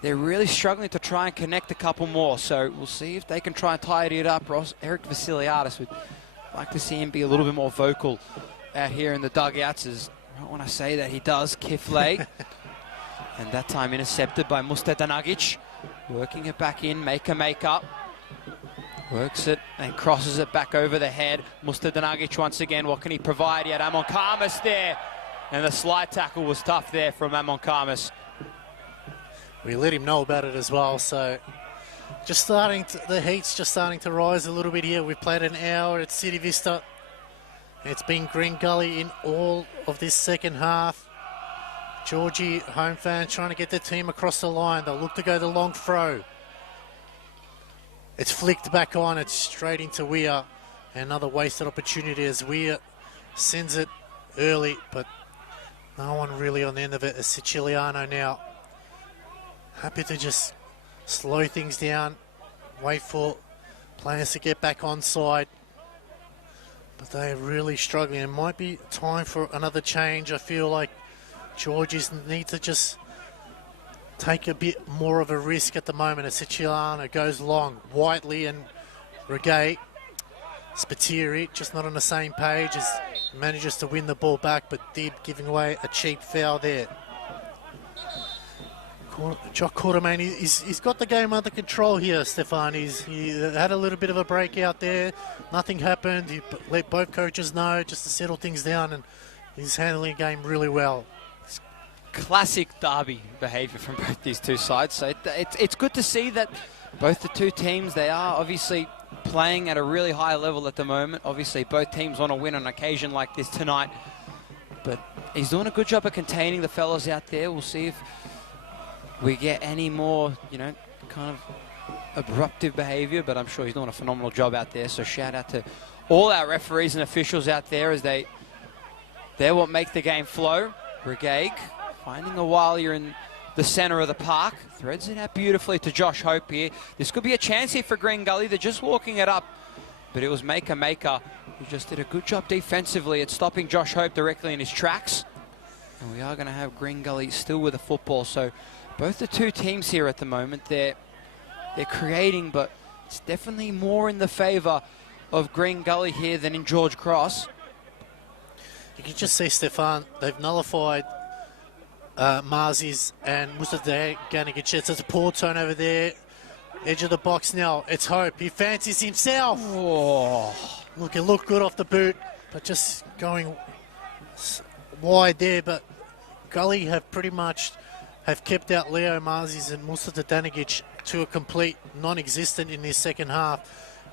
they're really struggling to try and connect a couple more. So we'll see if they can try and tidy it up. Eric Vasiliadis would like to see him be a little bit more vocal out here in the dugouts, as when I say that he does. Kifle. And that time intercepted by Mustadanagic. Working it back in, make up. Works it and crosses it back over the head. Mustadanagic once again, what can he provide? He had Amon Karmas there. And the slide tackle was tough there from Amon Karmas. We let him know about it as well, so the heat's just starting to rise a little bit here. We've played an hour at City Vista. It's been Green Gully in all of this second half. Georgie, home fans, trying to get their team across the line. They'll look to go the long throw. It's flicked back on. It's straight into Weir. Another wasted opportunity as Weir sends it early, but no one really on the end of it. As Siciliano now happy to just slow things down, wait for players to get back on side. But they're really struggling. It might be time for another change. I feel like Georgies need to just take a bit more of a risk at the moment as Siciliano goes long. Whiteley and Regay. Spiteri just not on the same page as manages to win the ball back, but Dib giving away a cheap foul there. Jock Quartermain, he's got the game under control here, Stefan. He had a little bit of a breakout there. Nothing happened. He let both coaches know just to settle things down, and he's handling the game really well. Classic derby behaviour from both these two sides. So it's good to see that both the two teams, they are obviously playing at a really high level at the moment. Obviously, both teams want to win on an occasion like this tonight. But he's doing a good job of containing the fellas out there. We'll see if we get any more, you know, kind of abruptive behaviour, but I'm sure he's doing a phenomenal job out there. So shout out to all our referees and officials out there as they're what make the game flow. Brigade finding a while you're in the centre of the park. Threads it out beautifully to Josh Hope here. This could be a chance here for Green Gully. They're just walking it up, but it was Maker who just did a good job defensively at stopping Josh Hope directly in his tracks. And we are going to have Green Gully still with the football. So both the two teams here at the moment, they're creating, but it's definitely more in the favour of Green Gully here than in George Cross. You can just see, Stefan, they've nullified Marzis and Mustadanagic. It's a poor turnover there. Edge of the box now. It's Hope. He fancies himself. Oh. Look, it looked good off the boot, but just going wide there. But Gully have pretty much kept out Leo Marzis and Mustadanagic to a complete non-existent in this second half.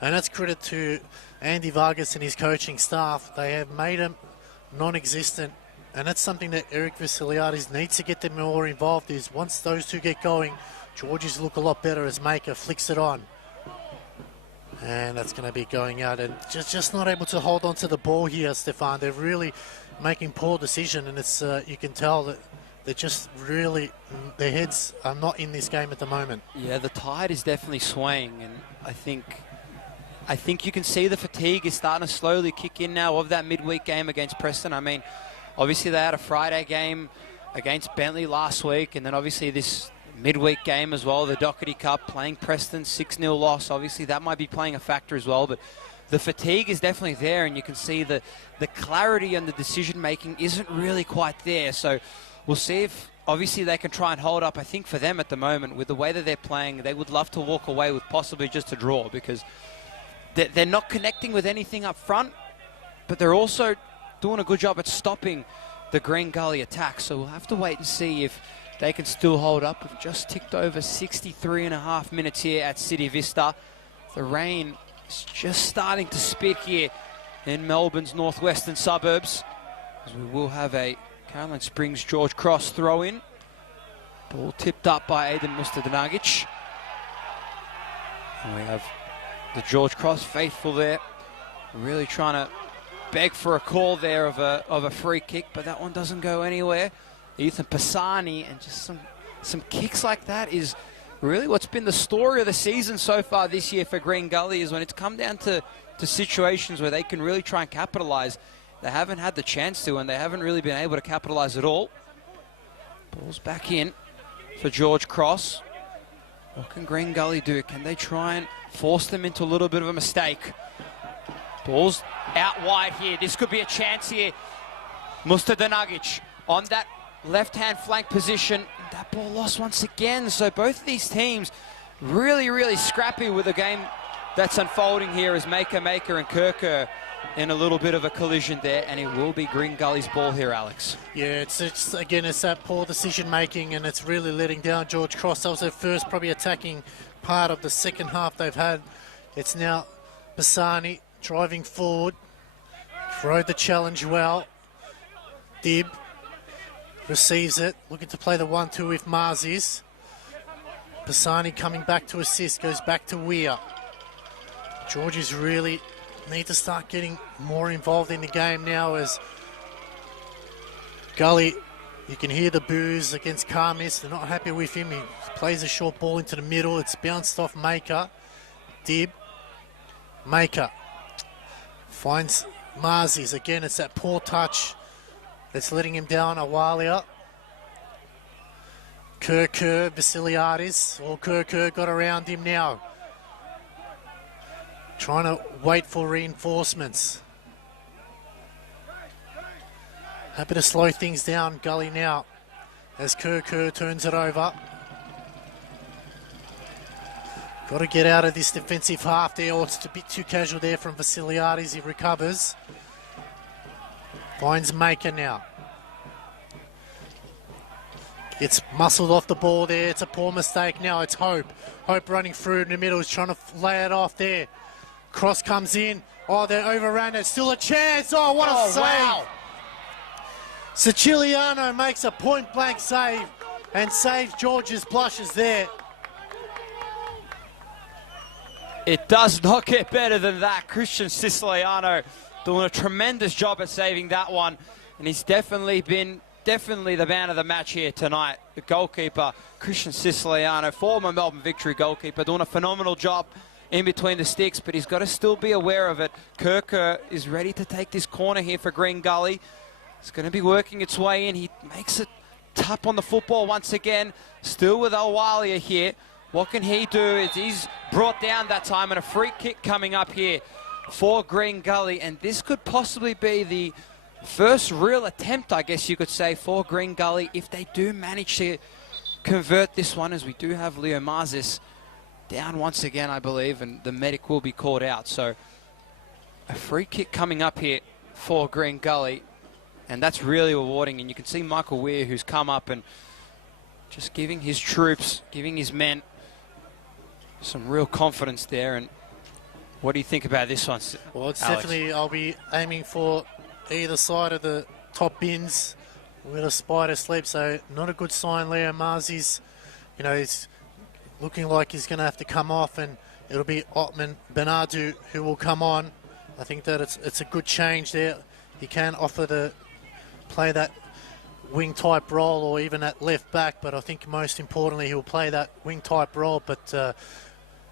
And that's credit to Andy Vargas and his coaching staff. They have made them non-existent. And that's something that Eric Vasiliadis needs to get them more involved is once those two get going, Georgies look a lot better as Maker flicks it on. And that's going to be going out and just not able to hold on to the ball here, Stefan. They're really making poor decision, and it's you can tell that they're just really, their heads are not in this game at the moment. Yeah, the tide is definitely swaying, and I think you can see the fatigue is starting to slowly kick in now of that midweek game against Preston. I mean, obviously they had a Friday game against Bentley last week, and then obviously this midweek game as well, the Doherty Cup, playing Preston, 6-0 loss. Obviously that might be playing a factor as well, but the fatigue is definitely there, and you can see the clarity and the decision-making isn't really quite there. So we'll see if obviously they can try and hold up. I think for them at the moment, with the way that they're playing, they would love to walk away with possibly just a draw, because they're not connecting with anything up front, but they're also doing a good job at stopping the Green Gully attack. So we'll have to wait and see if they can still hold up. We've just ticked over 63.5 minutes here at City Vista. The rain is just starting to spick here in Melbourne's northwestern suburbs, as we will have a Caroline Springs George Cross throw in. Ball tipped up by Aidan Mustadanagic. And we have the George Cross faithful there, really trying to beg for a call there of a free kick, but that one doesn't go anywhere. Ethan Pisani, and just some kicks like that is really what's been the story of the season so far this year for Green Gully, is when it's come down to situations where they can really try and capitalise. They haven't had the chance to, and they haven't really been able to capitalise at all. Ball's back in for George Cross. What can Green Gully do? Can they try and force them into a little bit of a mistake? Ball's out wide here. This could be a chance here. Mustadanagic on that left-hand flank position. That ball lost once again. So both of these teams really, really scrappy with the game that's unfolding here as Maker and Kirker in a little bit of a collision there, and it will be Green Gully's ball here, Alex. Yeah, it's that poor decision-making, and it's really letting down George Cross. That was their first probably attacking part of the second half they've had. It's now Bassani driving forward. Rode the challenge well. Dib receives it, looking to play the 1-2 with Marzis. Bassani coming back to assist, goes back to Weir. Georgies really need to start getting more involved in the game now, as Gully, you can hear the boos against Karmis. They're not happy with him. He plays a short ball into the middle. It's bounced off Maker. Dib. Maker finds Marzis. Again, it's that poor touch that's letting him down. Awalia. Kirker, Vasiliadis. Or Kirker got around him now. Trying to wait for reinforcements. Happy to slow things down, Gully now, as Kirker turns it over. Got to get out of this defensive half there, or it's a bit too casual there from Vasiliadis. He recovers. Finds Maker now. Gets muscled off the ball there. It's a poor mistake now. It's Hope. Hope running through in the middle. He's trying to lay it off there. Cross comes in. Oh, they overran it. Still a chance. Oh, what a save. Wow. Siciliano makes a point-blank save and saves George's blushes there. It does not get better than that. Christian Siciliano doing a tremendous job at saving that one. And he's definitely the man of the match here tonight. The goalkeeper, Christian Siciliano, former Melbourne Victory goalkeeper, doing a phenomenal job in between the sticks, but he's got to still be aware of it. Kirker is ready to take this corner here for Green Gully. It's going to be working its way in. He makes it tap on the football once again. Still with Awalia here. What can he do? He's brought down that time, and a free kick coming up here for Green Gully. And this could possibly be the first real attempt, I guess you could say, for Green Gully if they do manage to convert this one, as we do have Leo Marzis down once again, I believe, and the medic will be called out. So a free kick coming up here for Green Gully, and that's really rewarding. And you can see Michael Weir, who's come up and just giving his troops, giving his men some real confidence there. And what do you think about this one, Well, it's Alex? definitely, I'll be aiming for either side of the top bins with a spider sleep, so not a good sign. Leo Marzis, you know, he's looking like he's going to have to come off, and it'll be Otman Benadu who will come on. I think that it's a good change there. He can play that wing type role, or even at left back, but I think most importantly he'll play that wing type role. But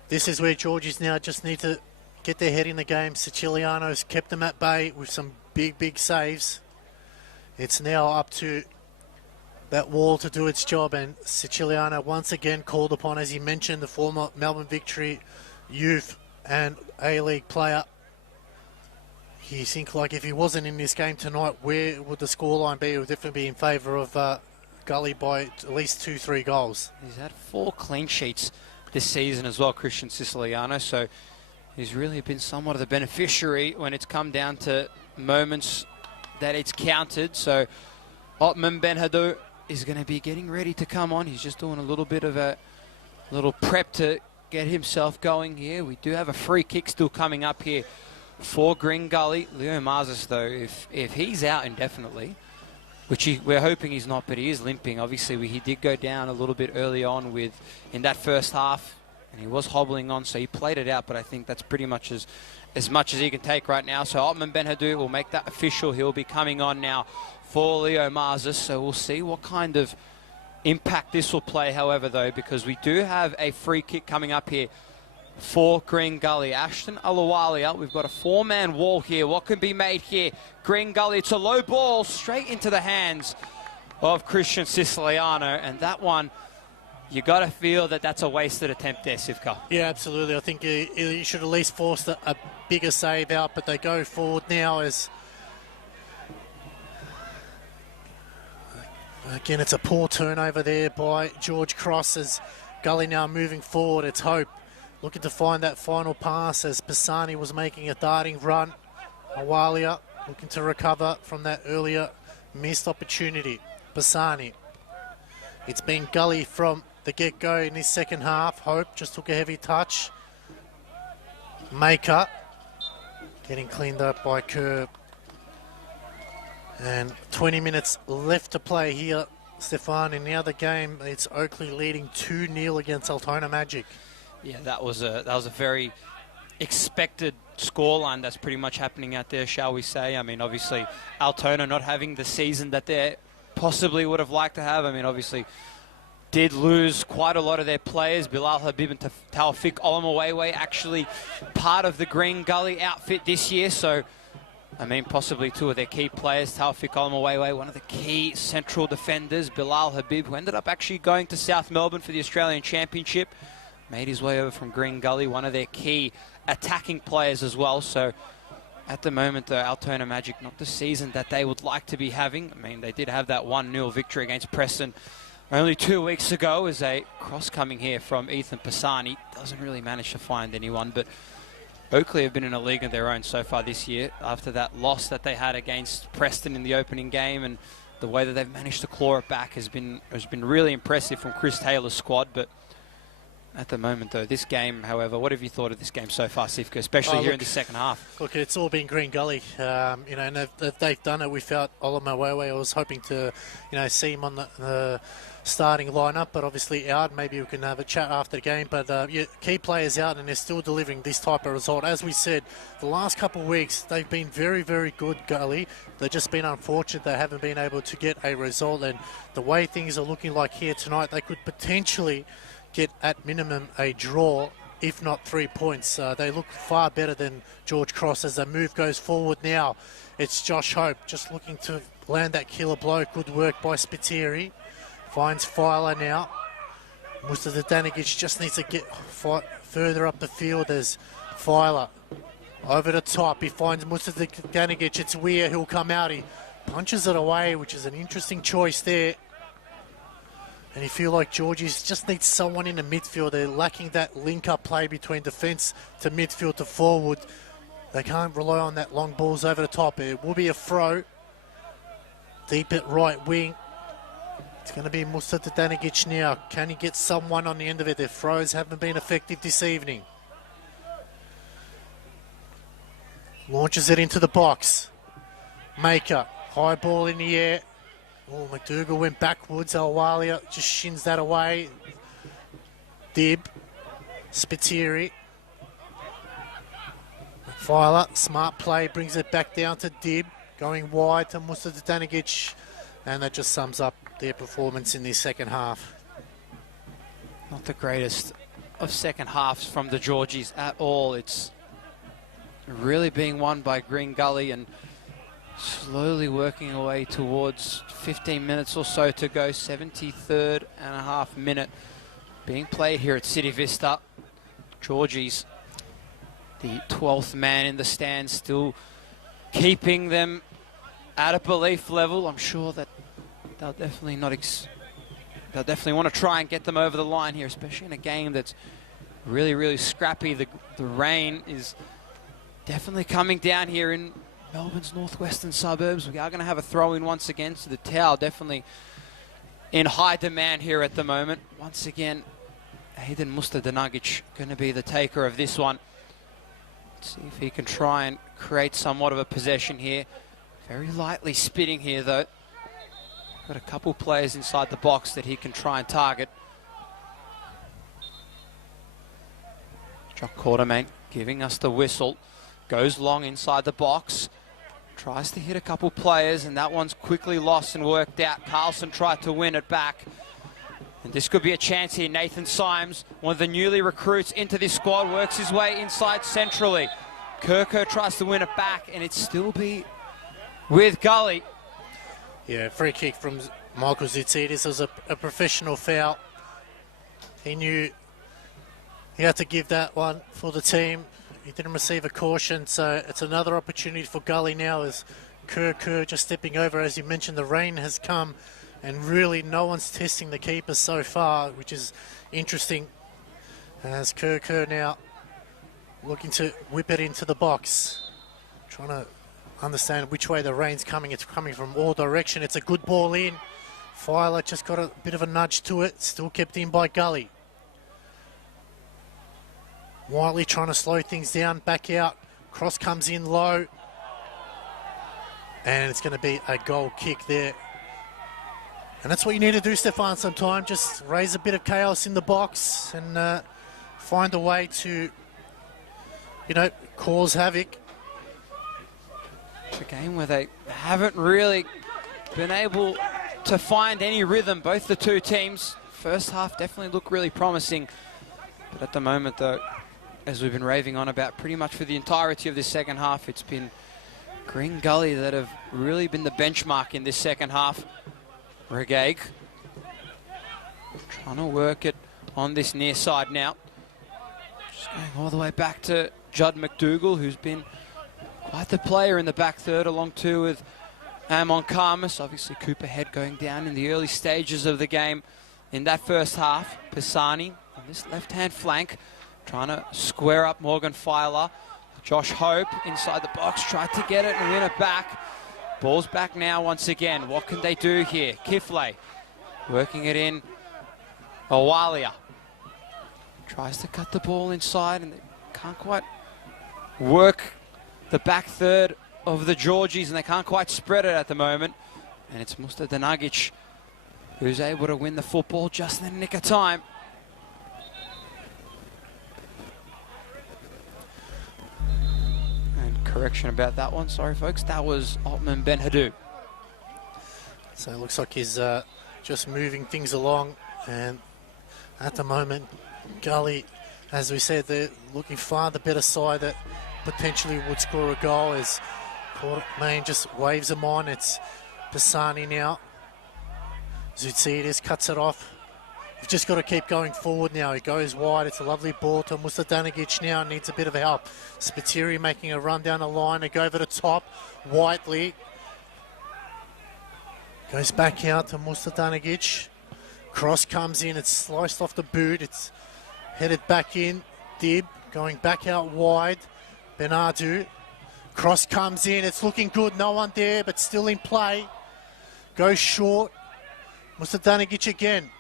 this is where Georgies now just need to get their head in the game. Siciliano's kept them at bay with some big saves. It's now up to that wall to do its job, and Siciliano once again called upon, as he mentioned, the former Melbourne Victory youth and A-League player. You think, like, if he wasn't in this game tonight, where would the scoreline be? It would definitely be in favour of Gully by at least 2-3 goals. He's had 4 clean sheets this season as well, Christian Siciliano, so he's really been somewhat of the beneficiary when it's come down to moments that it's counted. So Otman Benhadou is going to be getting ready to come on. He's just doing a little bit of a little prep to get himself going here. We do have a free kick still coming up here for Green Gully. Leo Marzis, though, if he's out indefinitely, which we're hoping he's not, but he is limping. Obviously, he did go down a little bit early on in that first half, and he was hobbling on, so he played it out, but I think that's pretty much as much as he can take right now. So Otman Ben Hadoui will make that official. He'll be coming on now for Leo Marzis, so we'll see what kind of impact this will play, however, though, because we do have a free kick coming up here for Green Gully. Ashton Alawalia, we've got a four-man wall here. What can be made here? Green Gully, it's a low ball straight into the hands of Christian Siciliano, and that one, you got to feel that that's a wasted attempt there, Sivka. Yeah, absolutely. I think he should at least force a bigger save out, but they go forward now as... Again, it's a poor turnover there by George Cross as Gully now moving forward. It's Hope looking to find that final pass as Pisani was making a darting run. Awalia looking to recover from that earlier missed opportunity. Pisani. It's been Gully from the get-go in his second half. Hope just took a heavy touch. Maker getting cleaned up by Kerr. And 20 minutes left to play here, Stefan. In the other game, it's Oakley leading 2-0 against Altona Magic. Yeah, that was a very expected scoreline that's pretty much happening out there, shall we say. I mean, obviously, Altona not having the season that they possibly would have liked to have. I mean, obviously, did lose quite a lot of their players. Bilal Habib and Taufik Olamawewe actually part of the Green Gully outfit this year, so... I mean, possibly two of their key players, Taufik Olamawewe, one of the key central defenders, Bilal Habib, who ended up actually going to South Melbourne for the Australian Championship, made his way over from Green Gully, one of their key attacking players as well. So at the moment, the Altona Magic, not the season that they would like to be having. I mean, they did have that 1-0 victory against Preston only 2 weeks ago as a cross coming here from Ethan Pisani. Doesn't really manage to find anyone, but Oakley have been in a league of their own so far this year after that loss that they had against Preston in the opening game, and the way that they've managed to claw it back has been really impressive from Chris Taylor's squad. But at the moment, though, this game, however, what have you thought of this game so far, Sivka, especially here in the second half? Look, it's all been Green Gully, and if they've done it without Olamawewe. I was hoping to, see him on the starting lineup, but obviously out. Maybe we can have a chat after the game. But key players out, and they're still delivering this type of result. As we said, the last couple of weeks they've been very, very good, Gully. They've just been unfortunate they haven't been able to get a result. And the way things are looking like here tonight, they could potentially get at minimum a draw, if not 3 points. They look far better than George Cross as the move goes forward now. It's Josh Hope just looking to land that killer blow. Good work by Spiteri. Finds Filer now. Mustafa Danigic just needs to get further up the field as Filer over the top. He finds Mustafa Danigic. It's Weir who'll come out. He punches it away, which is an interesting choice there. And you feel like Georgies just needs someone in the midfield. They're lacking that link-up play between defence to midfield to forward. They can't rely on that long balls over the top. It will be a throw. Deep at right wing. It's going to be Mustafa Danigic now. Can he get someone on the end of it? Their throws haven't been effective this evening. Launches it into the box. Maker. High ball in the air. Oh, McDougall went backwards. Alwalia just shins that away. Dib. Spiteri. Filer, smart play, brings it back down to Dib. Going wide to Mustafa Danigic. And that just sums up their performance in the second half. Not the greatest of second halves from the Georgies at all. It's really being won by Green Gully and slowly working away towards 15 minutes or so to go. 73rd and a half minute being played here at City Vista. Georgies, the 12th man in the stand, still keeping them at a belief level. I'm sure that they'll definitely they'll definitely want to try and get them over the line here, especially in a game that's really, really scrappy. The rain is definitely coming down here in Melbourne's northwestern suburbs. We are going to have a throw-in once again, so the towel definitely in high demand here at the moment. Once again, Aiden Mustardanagic going to be the taker of this one. Let's see if he can try and create somewhat of a possession here. Very lightly spitting here though. Got a couple players inside the box that he can try and target. Jock Quartermain giving us the whistle. Goes long inside the box. Tries to hit a couple players, and that one's quickly lost and worked out. Carlson tried to win it back. And this could be a chance here. Nathan Symes, one of the newly recruits into this squad, works his way inside centrally. Kirko tries to win it back, and it still be with Gully. Yeah, free kick from Michael Zitsidis. Was a professional foul. He knew he had to give that one for the team. He didn't receive a caution, so it's another opportunity for Gully now as Kerr just stepping over. As you mentioned, the rain has come and really no one's testing the keeper so far, which is interesting. As Kerr now looking to whip it into the box. Trying to understand which way the rain's coming. It's coming from all direction. It's a good ball in. Filer just got a bit of a nudge to it. Still kept in by Gully. Whiteley trying to slow things down, back out. Cross comes in low. And it's going to be a goal kick there. And that's what you need to do, Stefan, sometime. Just raise a bit of chaos in the box and find a way to, cause havoc. It's a game where they haven't really been able to find any rhythm, both the two teams. First half definitely looked really promising. But at the moment, though, as we've been raving on about pretty much for the entirety of this second half, it's been Green Gully that have really been the benchmark in this second half. Regaig trying to work it on this near side now. Just going all the way back to Judd McDougall, who's been quite the player in the back third, along too with Amon Karmas. Obviously Cooper Head going down in the early stages of the game in that first half. Pisani on this left-hand flank, trying to square up Morgan Filer. Josh Hope inside the box, tried to get it and win it back. Ball's back now once again. What can they do here? Kifley working it in. Awalia tries to cut the ball inside and they can't quite work the back third of the Georgies, and they can't quite spread it at the moment. And it's Mustardanagic who's able to win the football just in the nick of time. Correction about that one, sorry folks, that was Otman Benhadou. So it looks like he's just moving things along, and at the moment Gully, as we said, they're looking far the better side that potentially would score a goal as Quartermain just waves him on. It's Pisani now. Zoutsidis cuts it off. We've just got to keep going forward now. He goes wide. It's a lovely ball to Mustardanagic now. Needs a bit of help. Spiteri making a run down the line. They go over the top. Whiteley goes back out to Mustardanagic. Cross comes in. It's sliced off the boot. It's headed back in. Dib going back out wide. Benadu. Cross comes in. It's looking good. No one there, but still in play. Goes short. Mustardanagic again.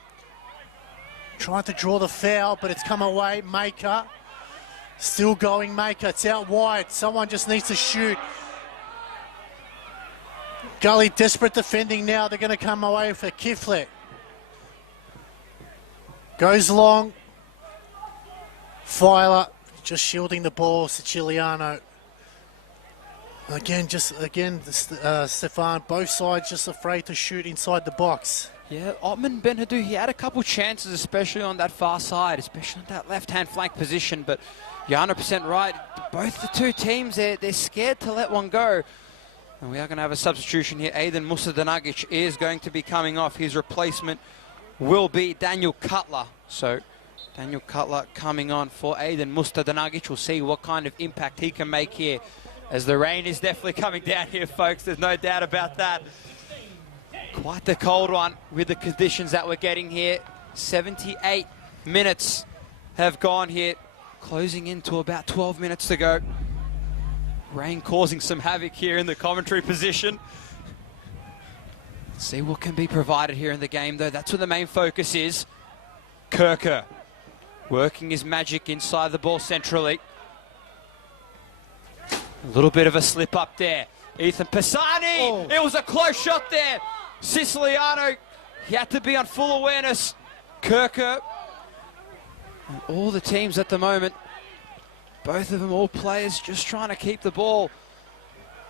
Trying to draw the foul, but it's come away. Maker. Still going Maker. It's out wide. Someone just needs to shoot. Gully desperate defending now. They're going to come away for Kiflet. Goes long. Filer just shielding the ball. Siciliano. Again, Stefan, both sides just afraid to shoot inside the box. Yeah, Otman Benhadou, he had a couple chances, especially on that far side, especially on that left-hand flank position, but you're 100% right. Both the two teams, they're scared to let one go. And we are going to have a substitution here. Aiden Mustardanagic is going to be coming off. His replacement will be Daniel Cutler. So Daniel Cutler coming on for Aiden Mustardanagic. We'll see what kind of impact he can make here, as the rain is definitely coming down here, folks. There's no doubt about that. Quite the cold one with the conditions that we're getting here. 78 minutes have gone here, closing into about 12 minutes to go. Rain causing some havoc here in the commentary position. See what can be provided here in the game, though. That's where the main focus is. Kirker working his magic inside the ball centrally. A little bit of a slip up there. Ethan Pisani. Oh. It was a close shot there. Siciliano, he had to be on full awareness. Kirker. And all the teams at the moment, both of them all players just trying to keep the ball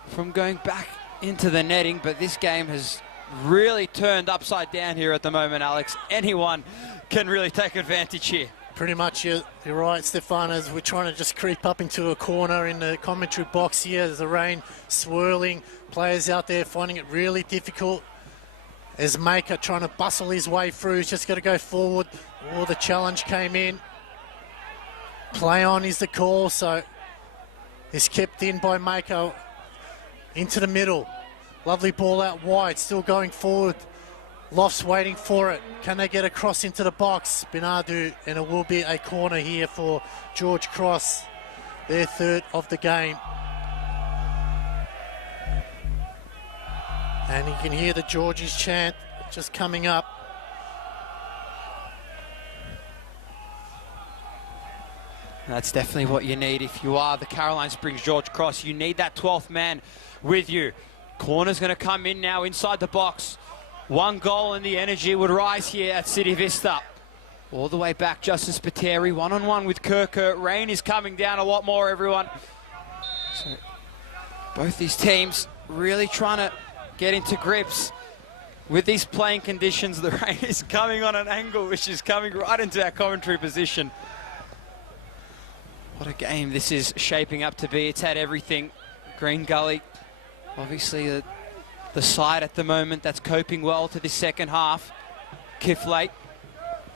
from going back into the netting, but this game has really turned upside down here at the moment, Alex. Anyone can really take advantage here. Pretty much, you're right, Stefan, as we're trying to just creep up into a corner in the commentary box here. There's the rain swirling, players out there finding it really difficult. As Maker trying to bustle his way through, he's just got to go forward. Oh, the challenge came in. Play on is the call, so it's kept in by Maker into the middle. Lovely ball out wide, still going forward. Lofts waiting for it. Can they get across into the box? Benadu, and it will be a corner here for George Cross, their third of the game. And you can hear the Georgies chant just coming up. That's definitely what you need if you are the Caroline Springs George Cross. You need that 12th man with you. Corner's going to come in now inside the box. One goal and the energy would rise here at City Vista. All the way back, Justice Pateri, one-on-one with Kirker. Rain is coming down a lot more, everyone. So both these teams really trying to get into grips with these playing conditions. The rain is coming on an angle, which is coming right into our commentary position. What a game this is shaping up to be. It's had everything. Green Gully, obviously the side at the moment that's coping well to this second half. Kiflate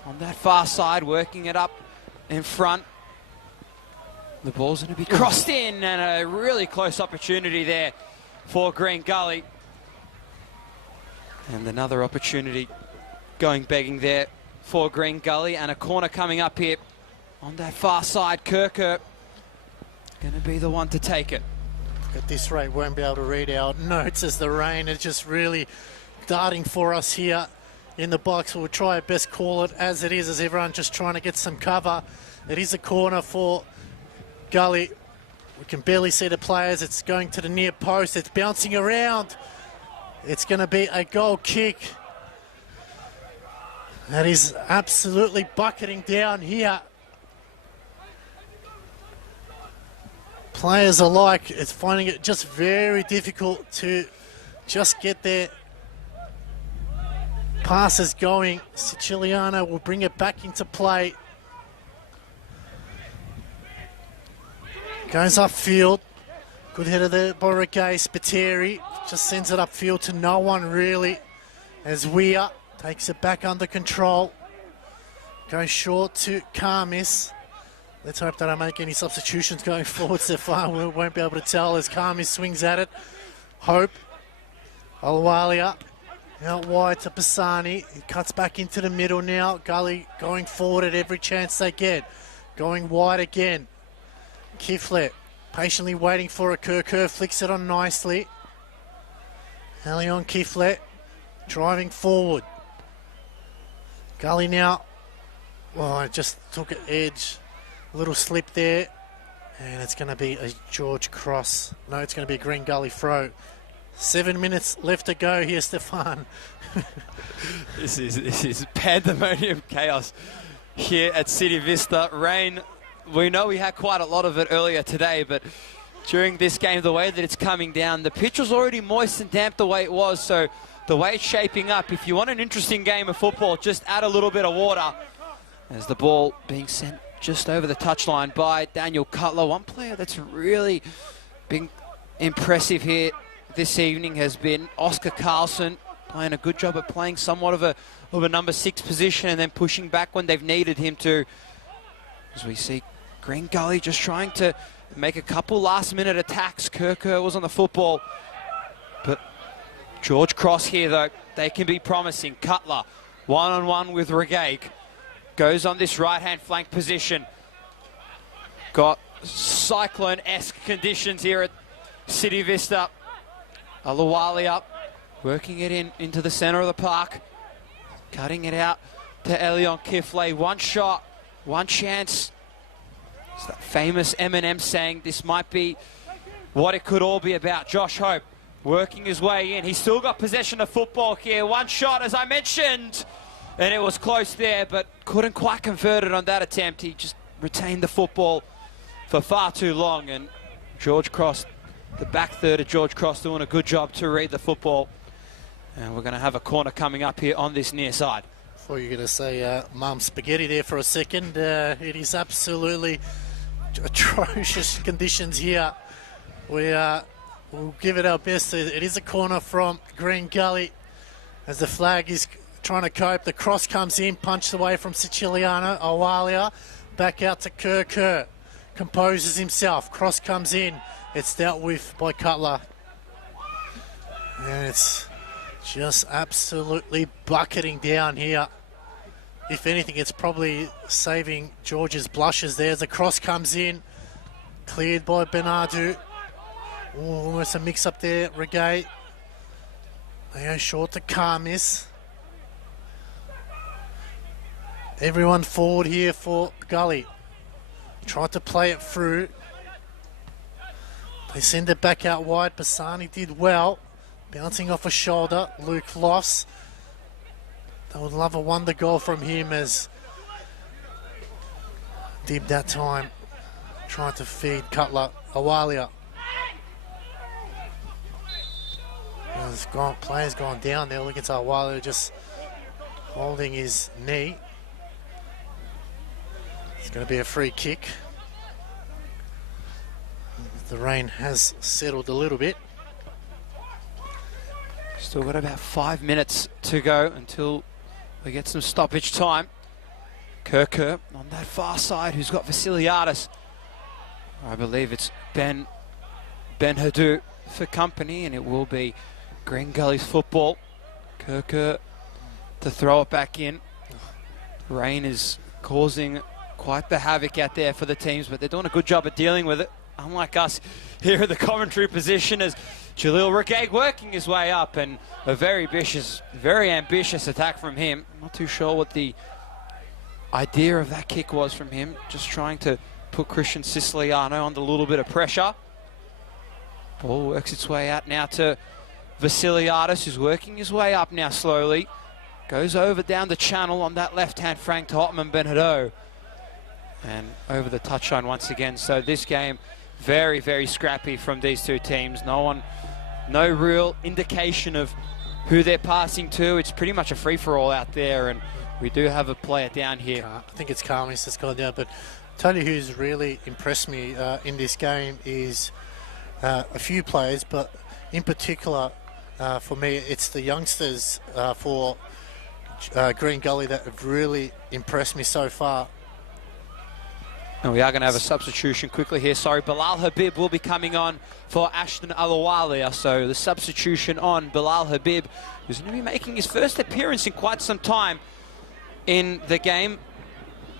on that far side, working it up in front. The ball's going to be crossed in, and a really close opportunity there for Green Gully. And another opportunity going begging there for Green Gully, and a corner coming up here on that far side. Kirker going to be the one to take it. At this rate, won't be able to read our notes as the rain is just really darting for us here in the box. We'll try our best call it as it is, as everyone just trying to get some cover. It is a corner for Gully. We can barely see the players. It's going to the near post. It's bouncing around. It's going to be a goal kick. That is absolutely bucketing down here. Players alike, it's finding it just very difficult to just get their passes going. Siciliano will bring it back into play. Goes upfield. Good header there by Regay. Spiteri just sends it upfield to no one really, as Weir takes it back under control. Goes short to Karmis. Let's hope they don't make any substitutions going forward so far. We won't be able to tell as Karmis swings at it. Hope. Alawalia out wide to Pisani. He cuts back into the middle now. Gully going forward at every chance they get. Going wide again. Kiflet patiently waiting for a Kirker. Flicks it on nicely. Elion Kiflet driving forward. Gully now. Oh, it just took an edge. Little slip there, and it's going to be a George Cross. No, it's going to be a Green Gully throw. 7 minutes left to go here, Stefan. This is pandemonium chaos here at City Vista. Rain, we know we had quite a lot of it earlier today, but during this game, the way that it's coming down, the pitch was already moist and damp the way it was, so the way it's shaping up, if you want an interesting game of football, just add a little bit of water. As the ball being sent just over the touchline by Daniel Cutler. One player that's really been impressive here this evening has been Oscar Carlson, playing a good job at playing somewhat of a number 6 position and then pushing back when they've needed him to. As we see Green Gully just trying to make a couple last-minute attacks. Kirker was on the football, but George Cross here, though, they can be promising. Cutler, one-on-one with Regag. Goes on this right-hand flank position. Got cyclone-esque conditions here at City Vista. Aluwali up, working it into the center of the park, cutting it out to Elion Kifley. One shot, one chance. It's that famous Eminem saying this might be what it could all be about. Josh Hope working his way in. He's still got possession of football here. One shot, as I mentioned, and it was close there, but couldn't quite convert it on that attempt. He just retained the football for far too long, and George Cross, the back third of George Cross, doing a good job to read the football. And we're going to have a corner coming up here on this near side. Before you're going to say Mum Spaghetti there for a second, it is absolutely atrocious conditions here. We'll give it our best. It is a corner from Green Gully as the flag is trying to cope. The cross comes in, punched away from Siciliano. Awalia back out to Kerr. Composes himself. Cross comes in. It's dealt with by Cutler. And it's just absolutely bucketing down here. If anything, it's probably saving George's blushes there. The cross comes in. Cleared by Bernardo. Almost a mix-up there. Regay. They go short to Carmis. Everyone forward here for Gully. Tried to play it through. They send it back out wide. Bassani did well. Bouncing off a shoulder. Luke Loss. They would love a wonder goal from him as Dib that time. Trying to feed Cutler. Awalia. Player's gone down there. Look at Awalia just holding his knee. It's going to be a free kick. The rain has settled a little bit. Still got about 5 minutes to go until we get some stoppage time. Kerr on that far side, who's got Vasiliadis. I believe it's Ben Hadou for company, and it will be Green Gully's football. Kerr to throw it back in. Rain is causing quite the havoc out there for the teams, but they're doing a good job at dealing with it. Unlike us here in the commentary position, as Jalil Regay working his way up, and a very ambitious attack from him. Not too sure what the idea of that kick was from him. Just trying to put Christian Siciliano under a little bit of pressure. Ball works its way out now to Vasiliadis, who's working his way up now slowly. Goes over down the channel on that left-hand flank to Otman Benhado. And over the touchline once again. So this game, very, very scrappy from these two teams. No real indication of who they're passing to. It's pretty much a free-for-all out there, and we do have a player down here. I think it's Carmis that's gone down, but tell you who's really impressed me in this game is a few players, but in particular for me, it's the youngsters for Green Gully that have really impressed me so far. And we are going to have a substitution quickly here. Sorry, Bilal Habib will be coming on for Ashton Alawalia. So the substitution on Bilal Habib, who's going to be making his first appearance in quite some time in the game.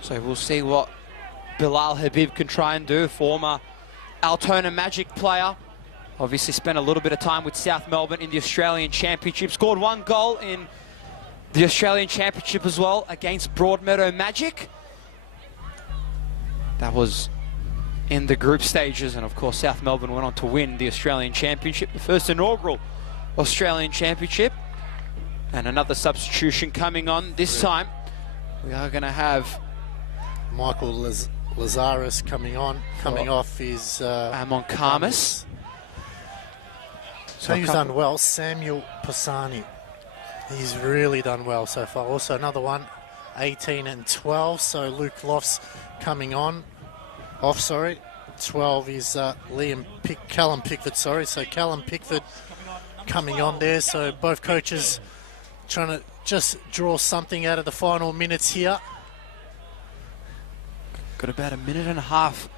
So we'll see what Bilal Habib can try and do. Former Altona Magic player. Obviously spent a little bit of time with South Melbourne in the Australian Championship. Scored 1 goal in the Australian Championship as well against Broadmeadow Magic. That was in the group stages, and of course South Melbourne went on to win the Australian Championship, the first inaugural Australian Championship. And another substitution coming on. This time we are going to have Michael Lazarus coming off his Amon Karmas. So he's done well. Samuel Pisani, he's really done well so far. Also another one, 18 and 12. So Luke Lofts coming off. 12 is Callum Pickford. So Callum Pickford coming on there. So both coaches trying to just draw something out of the final minutes here. Got about a minute and a half,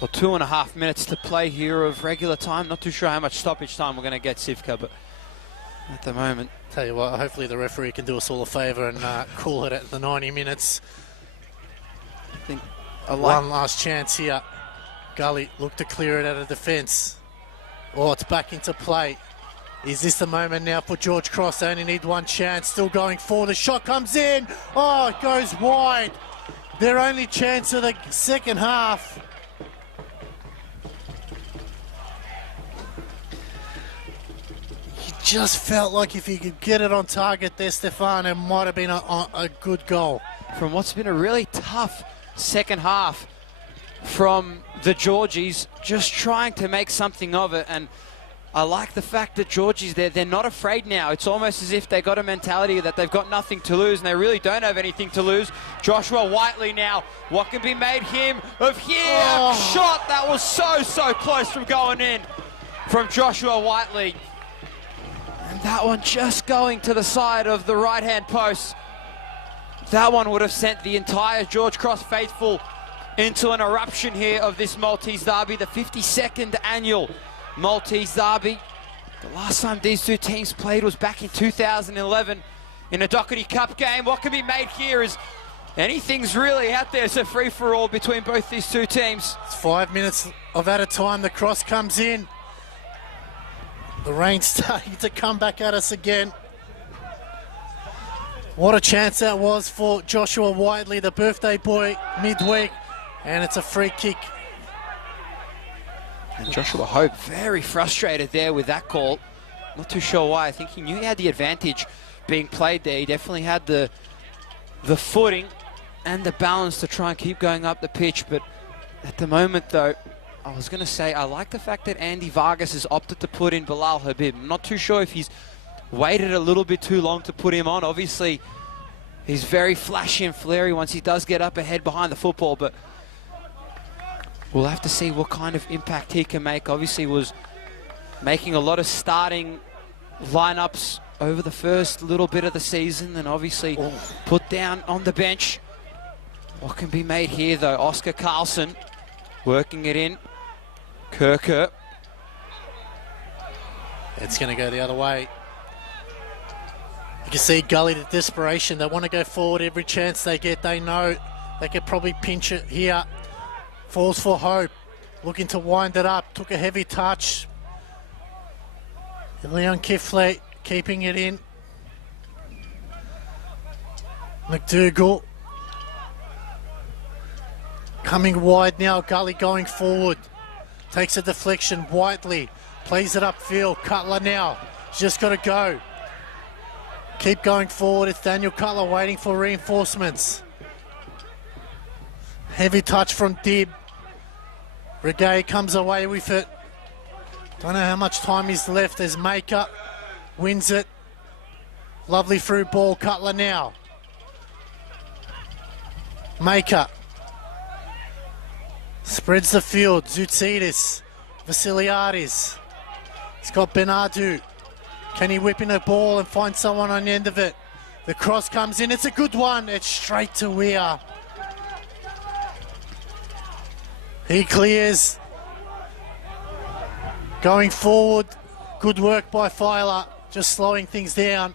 or 2.5 minutes to play here of regular time. Not too sure how much stoppage time we're going to get, Sivka, but at the moment. Tell you what, hopefully the referee can do us all a favour and call it at the 90 minutes. I think one last chance here. Gully look to clear it out of defence. Oh, it's back into play. Is this the moment now for George Cross? They only need one chance. Still going forward. The shot comes in. Oh, it goes wide. Their only chance of the second half. You just felt like if he could get it on target there, Stefan, it might have been a good goal. From what's been a really tough second half from the Georgies, just trying to make something of it. And I like the fact that Georgies, they're not afraid now. It's almost as if they got a mentality that they've got nothing to lose, and they really don't have anything to lose. Joshua Whiteley now. What can be made him of here? Oh. Shot that was so close from going in from Joshua Whiteley. And that one just going to the side of the right-hand post. That one would have sent the entire George Cross faithful into an eruption here of this Maltese derby, the 52nd annual Maltese derby. The last time these two teams played was back in 2011 in a Doherty Cup game. What can be made here is anything's really out there. It's a free-for-all between both these two teams. It's 5 minutes of at a time. The cross comes in. The rain's starting to come back at us again. What a chance that was for Joshua Whiteley, the birthday boy, midweek. And it's a free kick. And Joshua Hope very frustrated there with that call. Not too sure why. I think he knew he had the advantage being played there. He definitely had the footing and the balance to try and keep going up the pitch. But at the moment, though, I was going to say, I like the fact that Andy Vargas has opted to put in Bilal Habib. I'm not too sure if he's waited a little bit too long to put him on. Obviously, he's very flashy and flary once he does get up ahead behind the football, but we'll have to see what kind of impact he can make. Obviously was making a lot of starting lineups over the first little bit of the season, and obviously put down on the bench. What can be made here, though? Oscar Carlson working it in. Kirker. It's going to go the other way. You can see Gully, the desperation. They want to go forward every chance they get. They know they could probably pinch it here. Falls for Hope. Looking to wind it up. Took a heavy touch. Leon Kifley keeping it in. McDougall. Coming wide now. Gully going forward. Takes a deflection. Whiteley plays it upfield. Cutler now. He's just got to go. Keep going forward. It's Daniel Cutler waiting for reinforcements. Heavy touch from Dib. Regay comes away with it. Don't know how much time is left. There's Maker. Wins it. Lovely through ball. Cutler now. Maker. Spreads the field. Zoutsidis. Vasiliadis. He's got Benadu. Can he whip in a ball and find someone on the end of it? The cross comes in. It's a good one. It's straight to Weir. He clears. Going forward. Good work by Filer. Just slowing things down.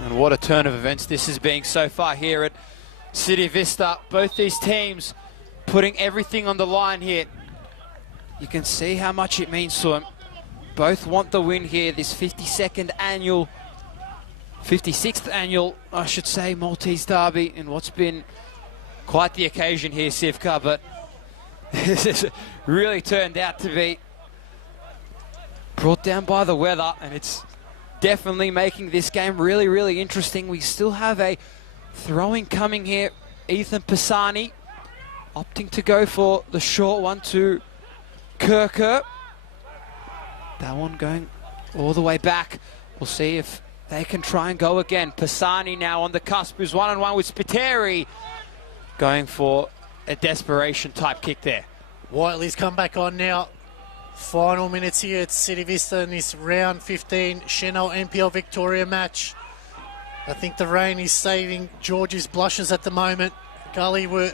And what a turn of events this is being so far here at City Vista. Both these teams putting everything on the line here. You can see how much it means to them. Both want the win here, this 56th annual, I should say, Maltese derby, and what's been quite the occasion here, Sivka, but this has really turned out to be brought down by the weather, and it's definitely making this game really, really interesting. We still have a throwing coming here. Ethan Pisani opting to go for the short one to Kirker. That one going all the way back. We'll see if they can try and go again. Pisani now on the cusp, who's one-on-one with Spiteri. Going for a desperation type kick there. Whiteley's come back on now. Final minutes here at City Vista in this round 15 Chanel NPL Victoria match. I think the rain is saving George's blushes at the moment. Gully were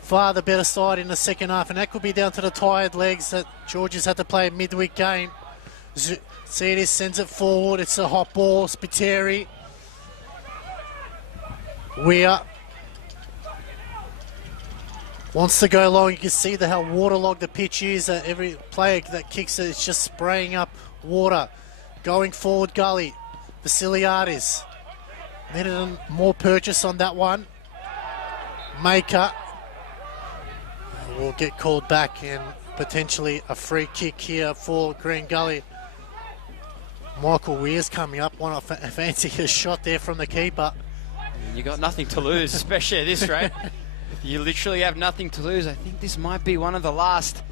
far the better side in the second half, and that could be down to the tired legs that George's had to play a midweek game. Cedis sends it forward. It's a hot ball. Spiteri. Weir. Wants to go long. You can see how waterlogged the pitch is. Every player that kicks it is just spraying up water. Going forward, Gully. Vasiliadis. Needed more purchase on that one. Maker will get called back and potentially a free kick here for Green Gully. Michael Weir's coming up. One of fancy a shot there from the keeper. You got nothing to lose, especially at this rate. You literally have nothing to lose. I think this might be one of the last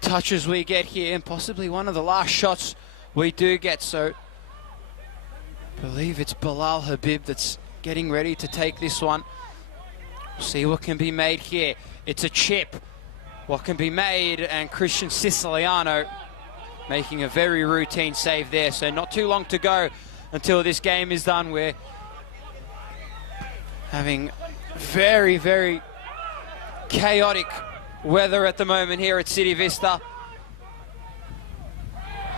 touches we get here, and possibly one of the last shots we do get. So I believe it's Bilal Habib that's getting ready to take this one. See what can be made here. It's a chip. What can be made, and Christian Siciliano making a very routine save there. So not too long to go until this game is done. We're having very, very chaotic weather at the moment here at City Vista.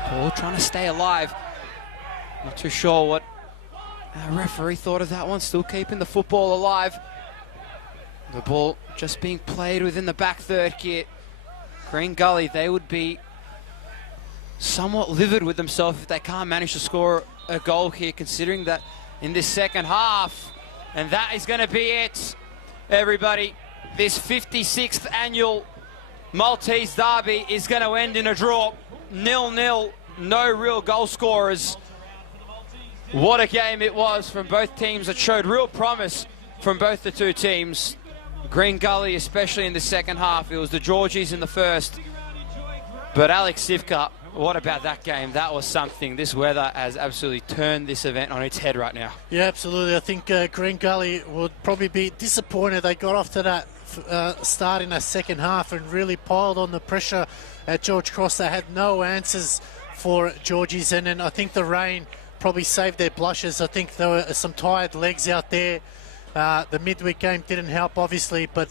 Paul trying to stay alive. Not too sure what our referee thought of that one. Still keeping the football alive. The ball just being played within the back third here. Green Gully, they would be somewhat livid with themselves if they can't manage to score a goal here, considering that in this second half. And that is going to be it, everybody. This 56th annual Maltese Derby is going to end in a draw. 0-0, no real goal scorers. What a game it was from both teams. It showed real promise from both the two teams. Green Gully, especially in the second half. It was the Georgies in the first. But Alex Sivka, what about that game? That was something. This weather has absolutely turned this event on its head right now. Yeah, absolutely. I think Green Gully would probably be disappointed. They got off to that start in the second half and really piled on the pressure at George Cross. They had no answers for Georgies, and then I think the rain probably saved their blushes. I think there were some tired legs out there. The midweek game didn't help, obviously, but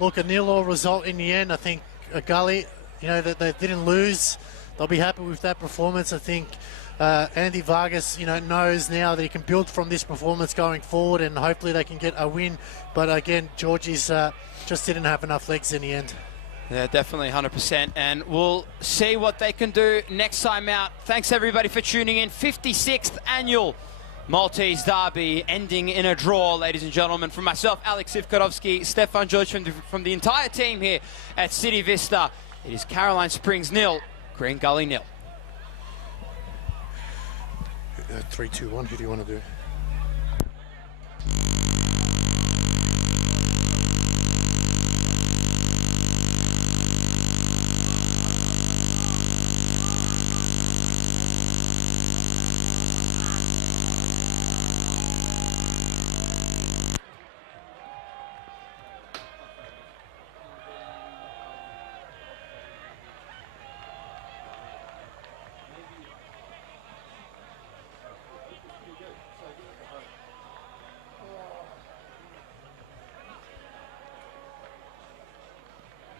look, a 0-0 result in the end. I think Gully, that they didn't lose. They'll be happy with that performance. I think Andy Vargas, knows now that he can build from this performance going forward, and hopefully they can get a win. But again, Georgie's just didn't have enough legs in the end. Yeah, definitely 100%. And we'll see what they can do next time out. Thanks, everybody, for tuning in. 56th annual Maltese Derby ending in a draw, ladies and gentlemen. From myself, Alex Ivkorovsky, Stefan George, from the entire team here at City Vista. It is Caroline Springs 0, Green Gully 0. 3-2-1, who do you want to do?